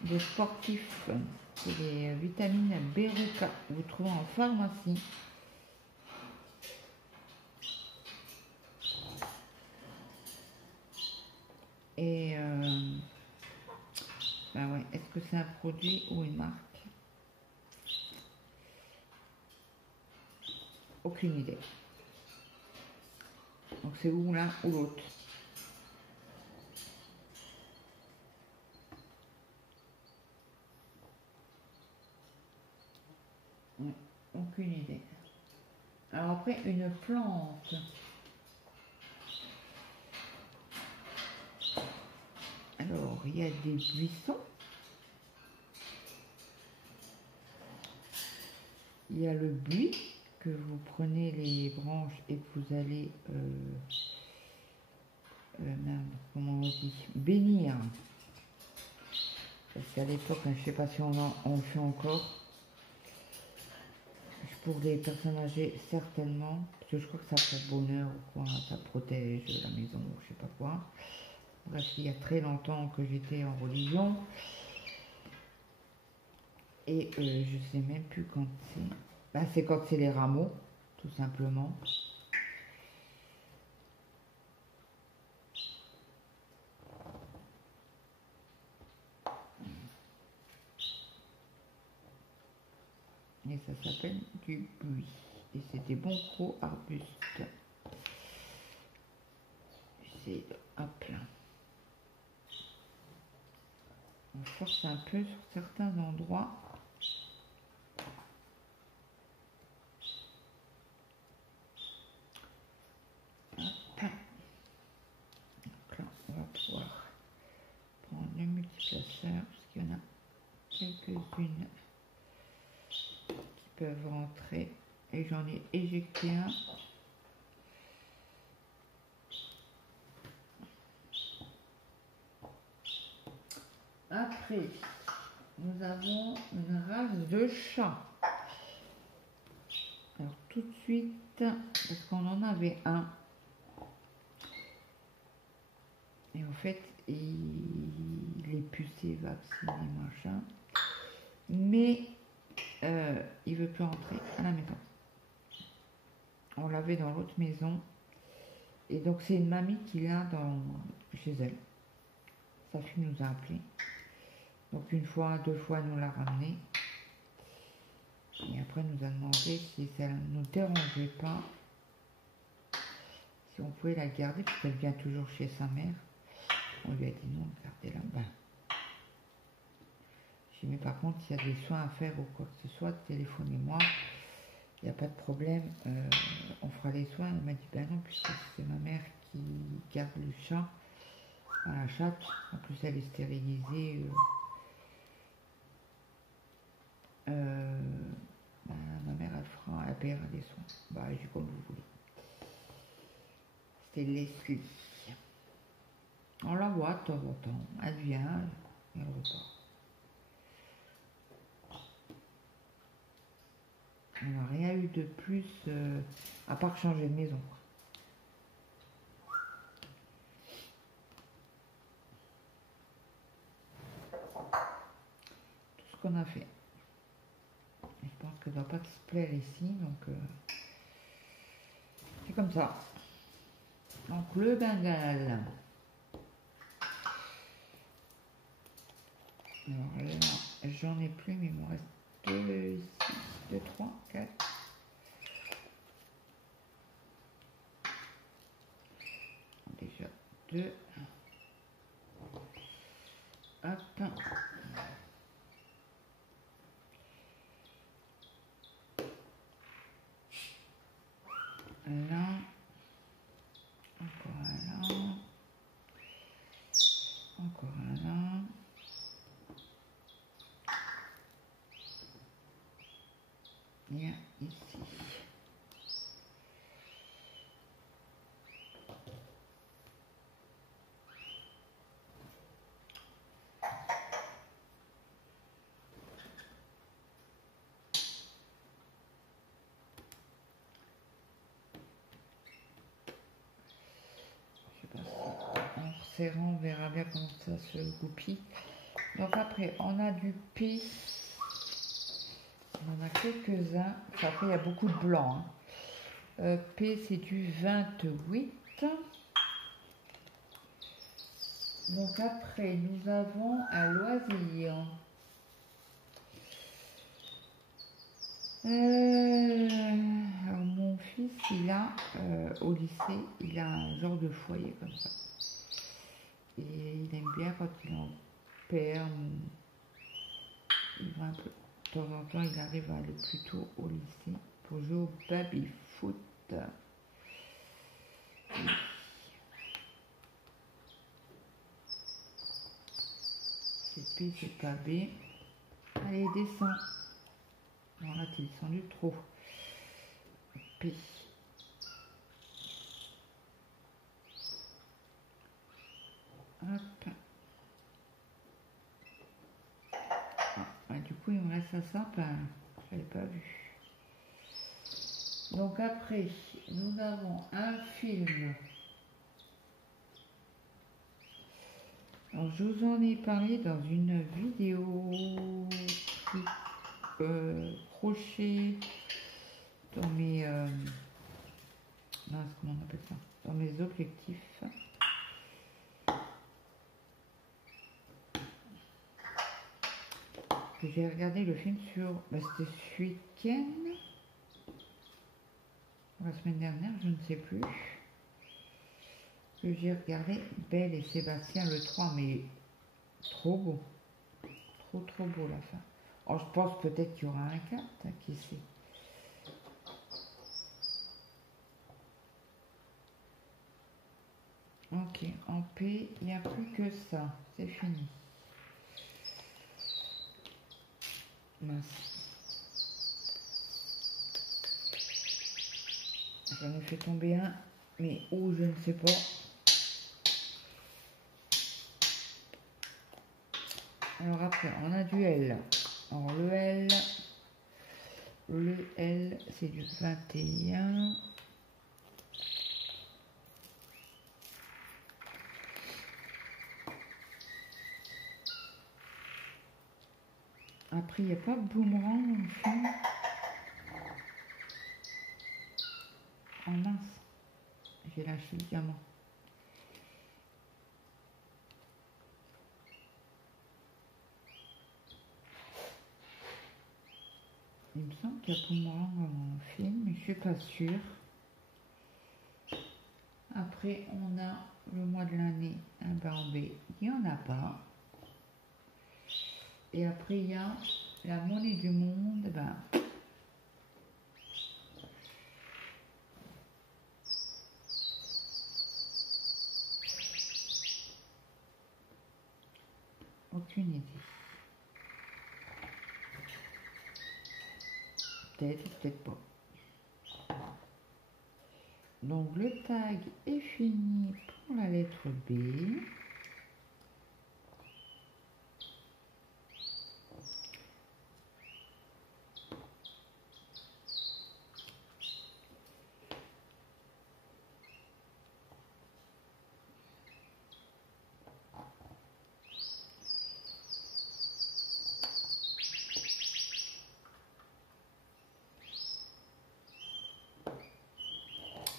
de sportif, c'est les vitamines Beruca, vous trouvez en pharmacie. Et ben ouais, est-ce que c'est un produit ou une marque? Aucune idée. Donc c'est ou l'un ou l'autre. Ouais, aucune idée. Alors après, une plante. Alors, il y a des buissons. Il y a le buis, que vous prenez les branches et que vous allez, merde, comment on dit, bénir. Parce qu'à l'époque, je ne sais pas si on le fait encore. Pour des personnes âgées, certainement. Parce que je crois que ça porte bonheur ou quoi, ça protège la maison ou je sais pas quoi. Bref, il y a très longtemps que j'étais en religion. Et je sais même plus quand c'est. Bah, c'est quand c'est les rameaux, tout simplement. Et ça s'appelle du buis. Et c'est des bons gros arbustes. C'est hop là. On force un peu sur certains endroits. Hop. Donc là, on va pouvoir prendre le multiplaceur, parce qu'il y en a quelques-unes qui peuvent rentrer. Et j'en ai éjecté un. après, nous avons une race de chat. Alors tout de suite, parce qu'on en avait un. Et en fait, il est pucé, vacciné, machin. Mais il veut plus rentrer à la maison. On l'avait dans l'autre maison. Et donc c'est une mamie qui l'a chez elle. Sa fille nous a appelé. Donc une fois, deux fois, elle nous l'a ramené. Et après, elle nous a demandé si ça ne nous dérangeait pas, si on pouvait la garder, puisqu'elle vient toujours chez sa mère. On lui a dit non, gardez-la. Ben. J'ai dit, mais par contre, s'il y a des soins à faire ou quoi que ce soit, téléphonez-moi. Il n'y a pas de problème, on fera les soins. Elle m'a dit, ben non, puisque c'est ma mère qui garde le chat à la chatte. En plus, elle est stérilisée. Ben, ma mère, elle paiera les soins. Bah, j'ai comme vous voulez. C'est Leslie. On la voit de temps en temps. Elle vient, elle repart. On n'a rien eu de plus, à part changer de maison. Tout ce qu'on a fait. Je pense que ça ne doit pas se plaire ici, donc c'est comme ça. Donc le Bengale. Alors là, j'en ai plus, mais il me reste 2, 3, 4. Déjà 2. Hop. Là. Encore un là. Encore un là. Et un ici. Serrant, on verra bien comment ça se goupille. Donc après, on a du P. On en a quelques-uns. Enfin, après, il y a beaucoup de blanc. Hein. P, c'est du 28. Donc après, nous avons un loisir. Alors mon fils, il a, au lycée, il a un genre de foyer comme ça. Et il aime bien quand il en perd, il va un peu. De temps en temps, il arrive à aller plus tôt au lycée pour jouer au baby-foot. C'est P, c'est pas B. Allez, descends. Non, là, t'es descendu trop. P. Hop. Ah, du coup, il me reste ça, ben, je l'avais pas vu. Donc après, nous avons un film. Alors, je vous en ai parlé dans une vidéo crochet dans mes mince, comment on appelle ça, dans mes objectifs. J'ai regardé le film sur, c'était ce week-end, la semaine dernière, je ne sais plus. Que j'ai regardé Belle et Sébastien le 3, mais trop beau. Trop beau la fin. Oh, je pense peut-être qu'il y aura un 4, hein, qui sait. Ok, en P, il n'y a plus que ça. C'est fini. Mince. J'en ai fait tomber un, mais où, je ne sais pas. Alors après, on a du L. Alors le L, c'est du 21. Après, il n'y a pas de boomerang dans le fond. Oh mince, j'ai lâché le diamant. Il me semble qu'il y a boomerang en film, mais je suis pas sûre. Après, on a le mois de l'année, un barbé, il n'y en a pas. Et après, il y a la monnaie du monde, ben, aucune idée. Peut-être, peut-être pas. Donc le tag est fini pour la lettre B.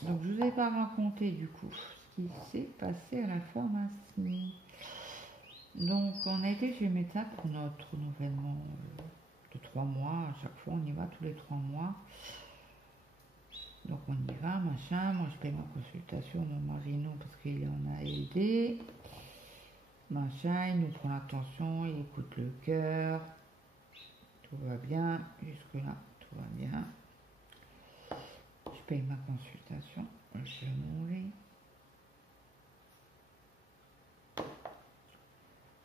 Donc je ne vous ai pas raconté du coup ce qui s'est passé à la pharmacie. Donc on a été chez le médecin pour notre renouvellement de 3 mois. À chaque fois on y va tous les 3 mois. Donc on y va, machin. Moi je paye ma consultation, mon mari non parce qu'il en a aidé. Machin, il nous prend l'attention, il écoute le cœur. Tout va bien, jusque là tout va bien. Je paye ma consultation, je vais mourir.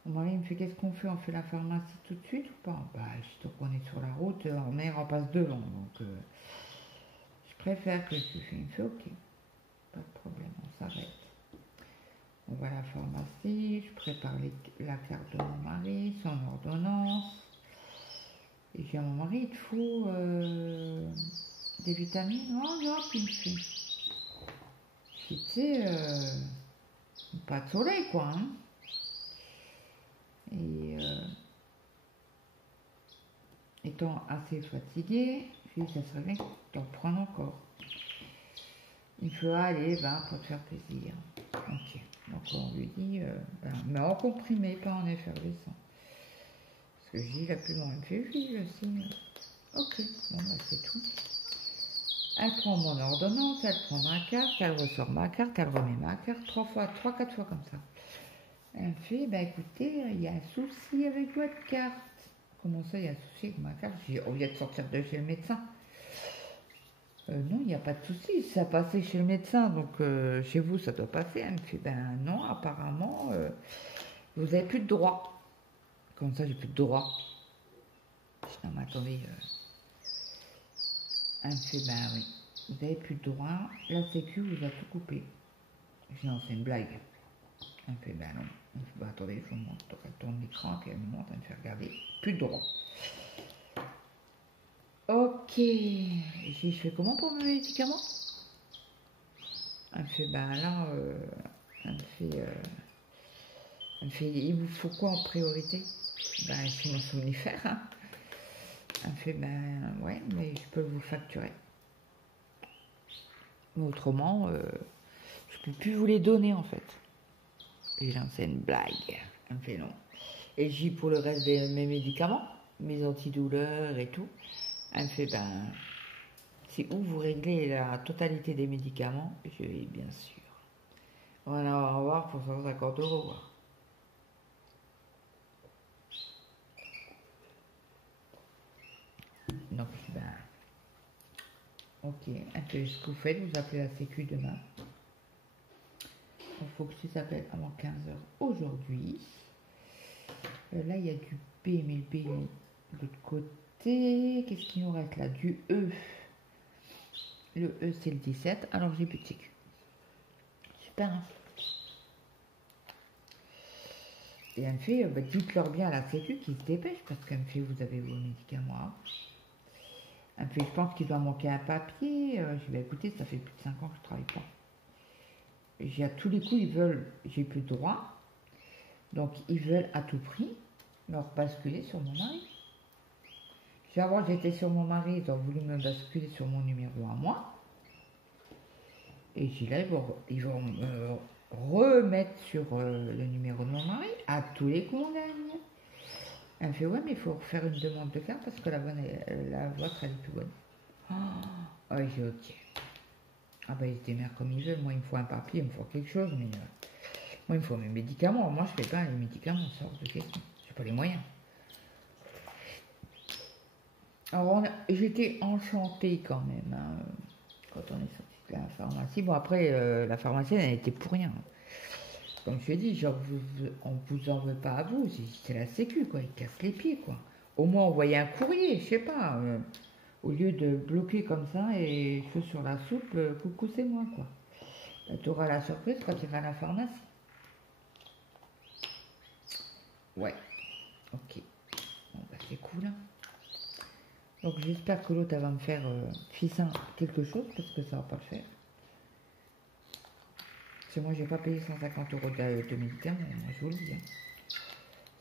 Mon mari me fait qu'est-ce qu'on fait? On fait la pharmacie tout de suite ou pas? Bah, surtout qu'on est sur la route, en mer en passe devant, donc je préfère que tu fais. Il me fait ok, pas de problème, on s'arrête. On va à la pharmacie, je prépare la carte de mon mari, son ordonnance. Et j'ai à mon mari, il te faut des vitamines? Non, non, puis il me fait. Puis, tu sais, pas de soleil quoi, hein. Et étant assez fatiguée, je lui dis ça serait bien d'en prendre encore. Il fait aller, ben, pour te faire plaisir. Ok. Donc on lui dit, mais en comprimé, pas en effervescent. Parce que je dis la plus loin, elle me fait oui, je sais. Ok, bon bah c'est tout. Elle prend mon ordonnance, elle prend ma carte, elle ressort ma carte, elle remet ma carte 3-4 fois comme ça. Elle me fait, bah écoutez, il y a un souci avec votre carte. Comment ça, il y a un souci avec ma carte? J'ai dit, on vient de sortir de chez le médecin. Non, il n'y a pas de souci, ça a passé chez le médecin, donc chez vous, ça doit passer. Elle me fait, ben non, apparemment, vous n'avez plus de droit. Comment ça, j'ai plus de droit? Je dis, non, mais attendez. Elle me fait, ben oui, vous n'avez plus de droit, la sécu vous a tout coupé. Je dis, non, c'est une blague. Elle me fait, ben non. Elle me fait, ben attendez, je vous montre. Donc elle tourne l'écran, puis elle me montre, elle me fait regarder, plus de droit. Ok. Je fais comment pour mes médicaments? Elle me fait, ben là, elle me fait, il vous faut quoi en priorité? Ben, c'est mon somnifère, hein. Elle me fait, ben ouais, mais je peux vous facturer. Mais autrement, je peux plus vous les donner en fait. Et là, c'est une blague. Elle me fait non. Et j'ai pour le reste de mes médicaments, mes antidouleurs et tout. Elle me fait, ben, c'est où vous réglez la totalité des médicaments? Je vais, bien sûr. On va en avoir pour 150 €. Donc, ben, ok. Elle fait ce que vous faites, vous appelez la sécu demain. Il faut que tu t'appelles avant 15 h aujourd'hui. Là, il y a du B, mais le B est de l'autre côté. Qu'est-ce qu'il nous reste là? Du E. Le E, c'est le 17. Alors, j'ai plus de sécu. Super, hein? Et elle me fait, bah, dites-leur bien à la sécu qu'ils se dépêchent, parce qu'elle me fait, vous avez vos médicaments. Elle me fait, je pense qu'il doit manquer un papier. Je vais écouter, ça fait plus de 5 ans que je travaille pas. J'ai à tous les coups, ils veulent, j'ai plus de droit. Donc ils veulent à tout prix leur basculer sur mon mari. Avant j'étais sur mon mari, ils ont voulu me basculer sur mon numéro à moi. Et j'ai là, ils vont me remettre sur le numéro de mon mari. À tous les coups on gagne. Elle me fait, ouais mais il faut faire une demande de carte parce que la vôtre elle est plus bonne. Oh, ouais, j'ai ok. Ah bah ils se démerdent comme ils veulent, moi il me faut un papier, il me faut quelque chose, mais moi il me faut mes médicaments. Moi je fais pas les médicaments, ça hors de question. J'ai pas les moyens. Alors, j'étais enchantée quand même, hein, quand on est sorti de la pharmacie. Bon, après, la pharmacienne, elle était pour rien. Comme je l'ai dit, genre, on vous en veut pas à vous, c'est la sécu, quoi. Ils cassent les pieds, quoi. Au moins, envoyer un courrier, je sais pas. Au lieu de bloquer comme ça et cheveux sur la soupe, coucou, c'est moi, quoi. Bah, tu auras la surprise quand tu iras à la pharmacie. Ouais, ok. Bon, bah, c'est cool, hein. Donc j'espère que l'autre va me faire fissin quelque chose parce que ça va pas le faire. Parce que moi j'ai pas payé 150 € de médicaments, moi je vous le dis. Hein.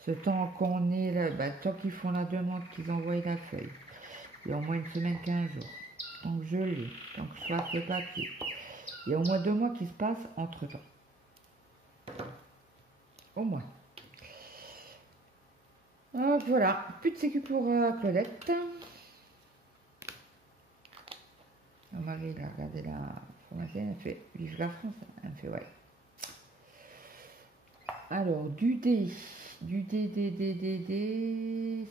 Ce temps qu'on est là, bah, tant qu'ils font la demande, qu'ils envoient la feuille, il y a au moins une semaine, 15 jours. Donc je l'ai, donc je fasse le papier. Il y a au moins 2 mois qui se passent entre temps. Au moins. Donc voilà, plus de sécu pour Claudette. Mon mari, il a regardé la formation, elle fait vive la France. Elle me fait ouais. Alors, du D,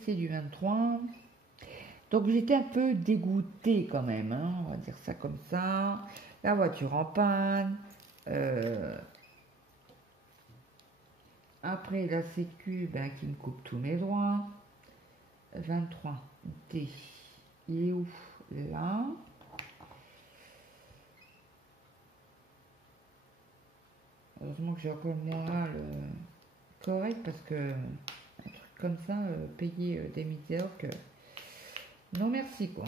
c'est du 23. Donc j'étais un peu dégoûtée quand même, hein, on va dire ça comme ça. La voiture en panne. Après la sécu, ben, qui me coupe tous mes droits. 23, D. Il est où? Là. Heureusement que j'ai encore le moral correct parce que un truc comme ça, payer des misères que... Non merci quoi.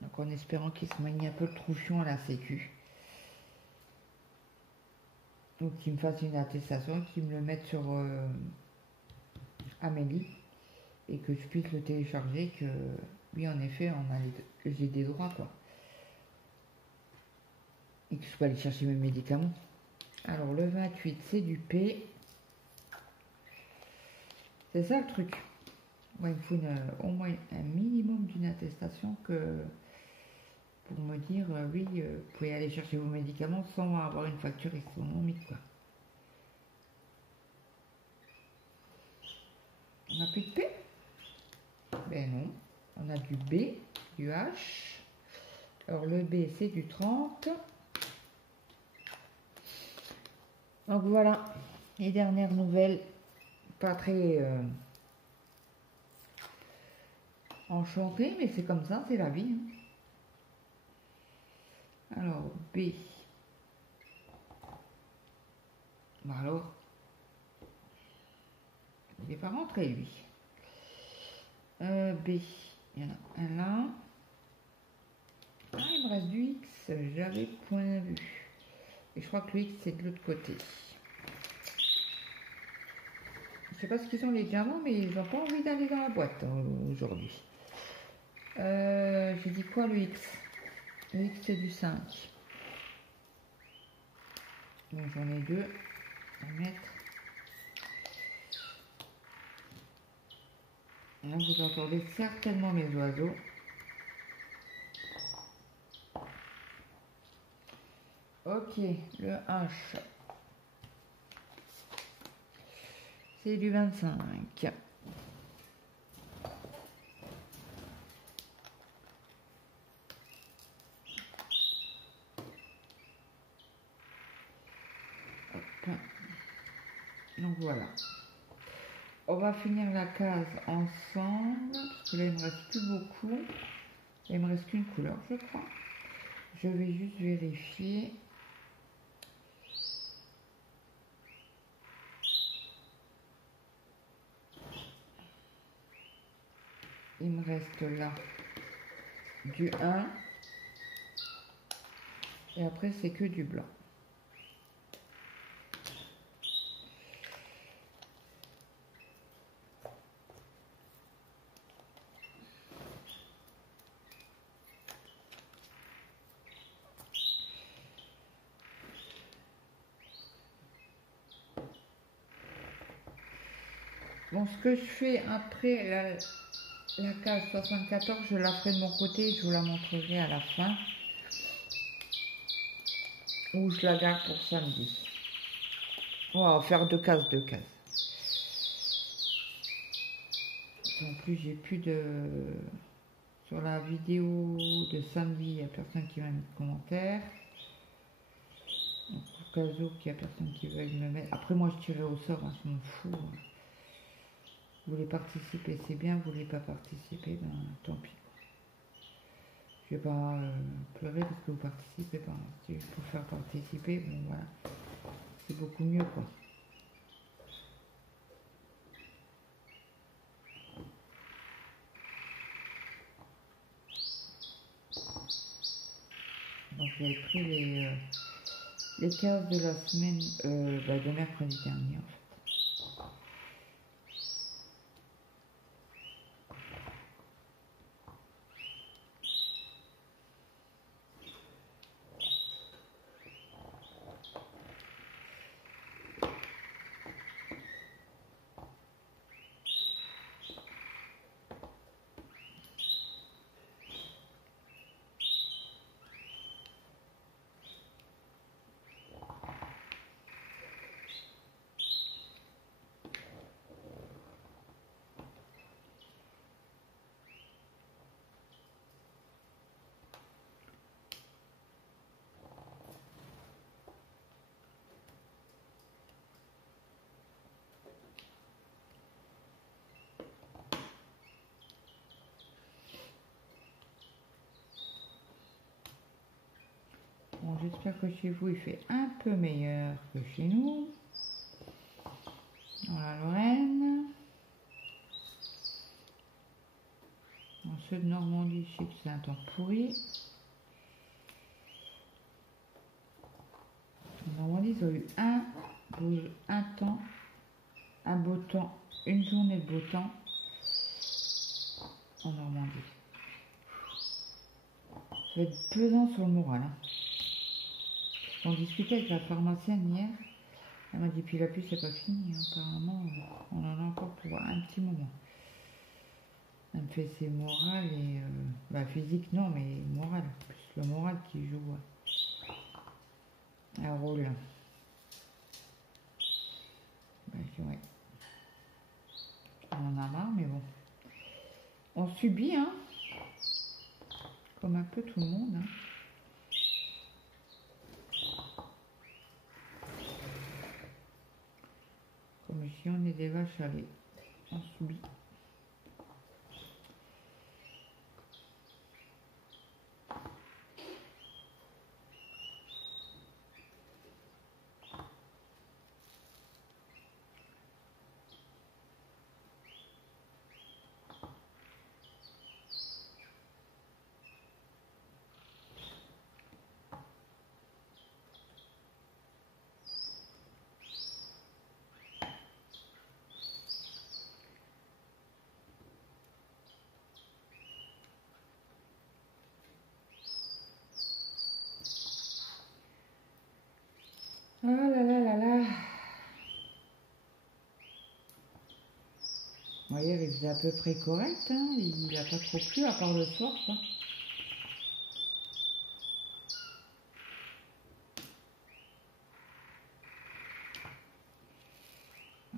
Donc en espérant qu'ils se manient un peu le troufion à la sécu. Donc qu'ils me fassent une attestation, qu'ils me le mettent sur Amélie. Et que je puisse le télécharger, que oui en effet j'ai des droits quoi. Et que je peux aller chercher mes médicaments. Alors le 28 c'est du P. C'est ça le truc. Ouais, il me faut au moins un minimum d'une attestation que pour me dire oui, vous pouvez aller chercher vos médicaments sans avoir une facture économique quoi. On n'a plus de P? Ben non, on a du B, du H. Alors le B c'est du 30. Donc voilà, les dernières nouvelles, pas très enchantées, mais c'est comme ça, c'est la vie. Hein. Alors B. Bon alors, il n'est pas rentré lui. B, il y en a un là. Ah, il me reste du X, j'avais point vu. Et je crois que le X c'est de l'autre côté. Je sais pas ce qu'ils sont les diamants, mais ils n'ont pas envie d'aller dans la boîte aujourd'hui. J'ai dit quoi le X? Le X c'est du 5. Donc j'en ai 2 à mettre. Là vous entendez certainement mes oiseaux. Ok, le H. C'est du 25. Hop. Donc voilà. On va finir la case ensemble. Parce que là, il me reste plus beaucoup. Il me reste qu'une couleur, je crois. Je vais juste vérifier. Il me reste là du 1 et après c'est que du blanc. Bon, ce que je fais après la case 74, je la ferai de mon côté, je vous la montrerai à la fin. Ou je la garde pour samedi. On va faire deux cases. En plus, j'ai plus de... Sur la vidéo de samedi, il n'y a personne qui m'a mis de commentaire. Donc, au cas où qu'il n'y a personne qui veuille me mettre... Après, moi, je tirais au sort, hein, je m'en fous. Vous voulez participer, c'est bien. Vous voulez pas participer, ben tant pis. Je vais pas pleurer parce que vous participez pas. Si je peux faire participer, bon voilà. C'est beaucoup mieux, quoi. Donc j'avais pris les cases de la semaine, de mercredi dernier en fait. Bon, j'espère que chez vous il fait un peu meilleur que chez nous. Dans la Lorraine. Dans ceux de Normandie, je sais que c'est un temps pourri. En Normandie, ils ont eu un temps, un beau temps, une journée de beau temps en Normandie. Ça va être pesant sur le moral. Hein. On discutait avec la pharmacienne hier. Elle m'a dit, puis la pluie, c'est pas fini. Hein. Apparemment, on en a encore pour un petit moment. Elle me fait ses morales et... physique, non, mais morale. Plus le moral qui joue un rôle. Ouais. On en a marre, mais bon. On subit, hein. Comme un peu tout le monde, hein. Comme ici, on est des vaches à lait. On subit. Ah là là là là. Bon, hier, il faisait à peu près correct, hein. Il n'a pas trop plu, à part le soir, quoi.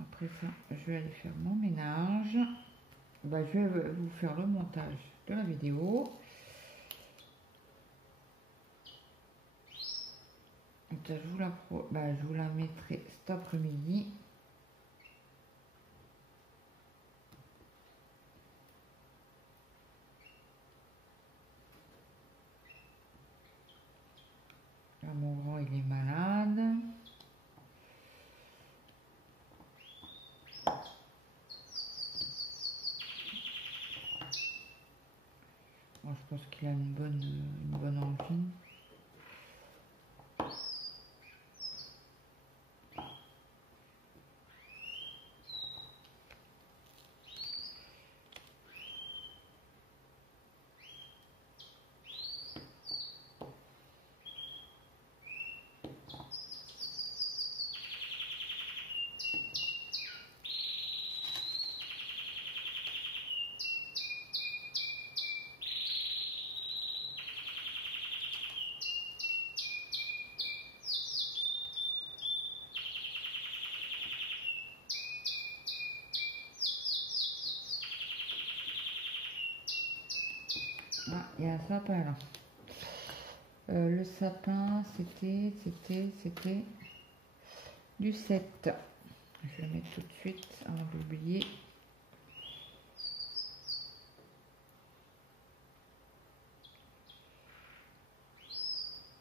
Après ça, je vais aller faire mon ménage. Je vais vous faire le montage de la vidéo. Je vous la mettrai cet après-midi. mon grand, il est malade. Bon, je pense qu'il a une bonne angine. Ah, il y a un sapin là. Le sapin, c'était du 7. Je vais le mettre tout de suite avant d'oublier.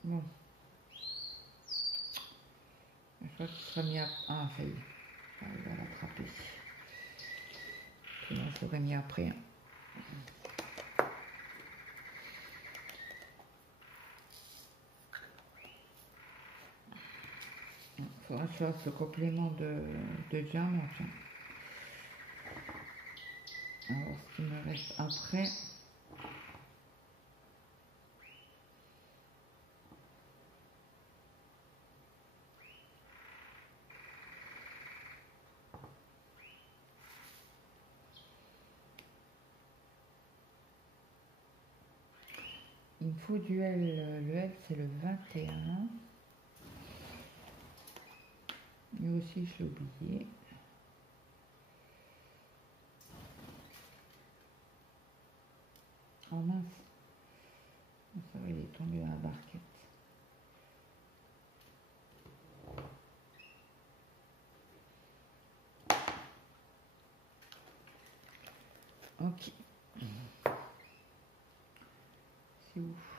Bon. Je crois qu'il sera mis à... Ah, ça y est. J'arrive à l'attraper. Sinon, je l'aurais mis après. Il faudra que je fasse le complément de diamant. Alors, ce qui me reste après. Il me faut du L. Le L, c'est le 21. Lui aussi, je l'ai oublié. Oh mince. Ça va, il est tombé dans la barquette. Ok. C'est ouf.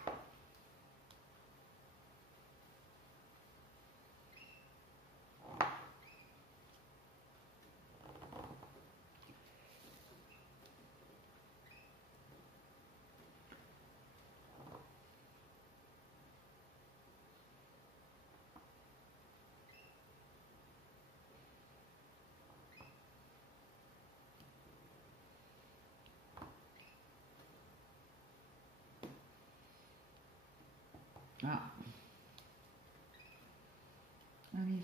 Ah. Allez.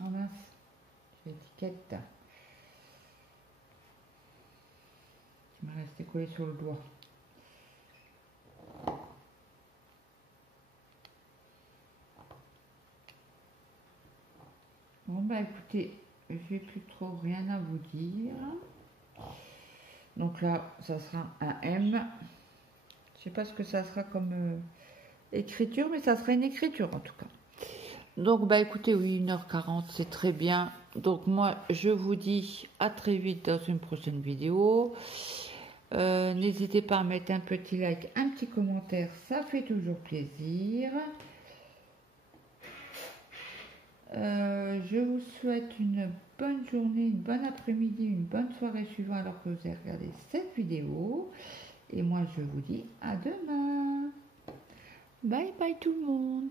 Oh mince. J'ai l'étiquette. Il m'a resté collé sur le doigt. Bon bah écoutez, j'ai plus trop rien à vous dire. Donc là, ça sera un M. Je sais pas ce que ça sera comme écriture, mais ça sera une écriture en tout cas. Donc bah écoutez, oui, 1h40, c'est très bien. Donc moi, je vous dis à très vite dans une prochaine vidéo. N'hésitez pas à mettre un petit like, un petit commentaire, ça fait toujours plaisir. Je vous souhaite une bonne journée, une bonne après-midi, une bonne soirée suivant alors que vous avez regardé cette vidéo. Et moi, je vous dis à demain. Bye bye tout le monde.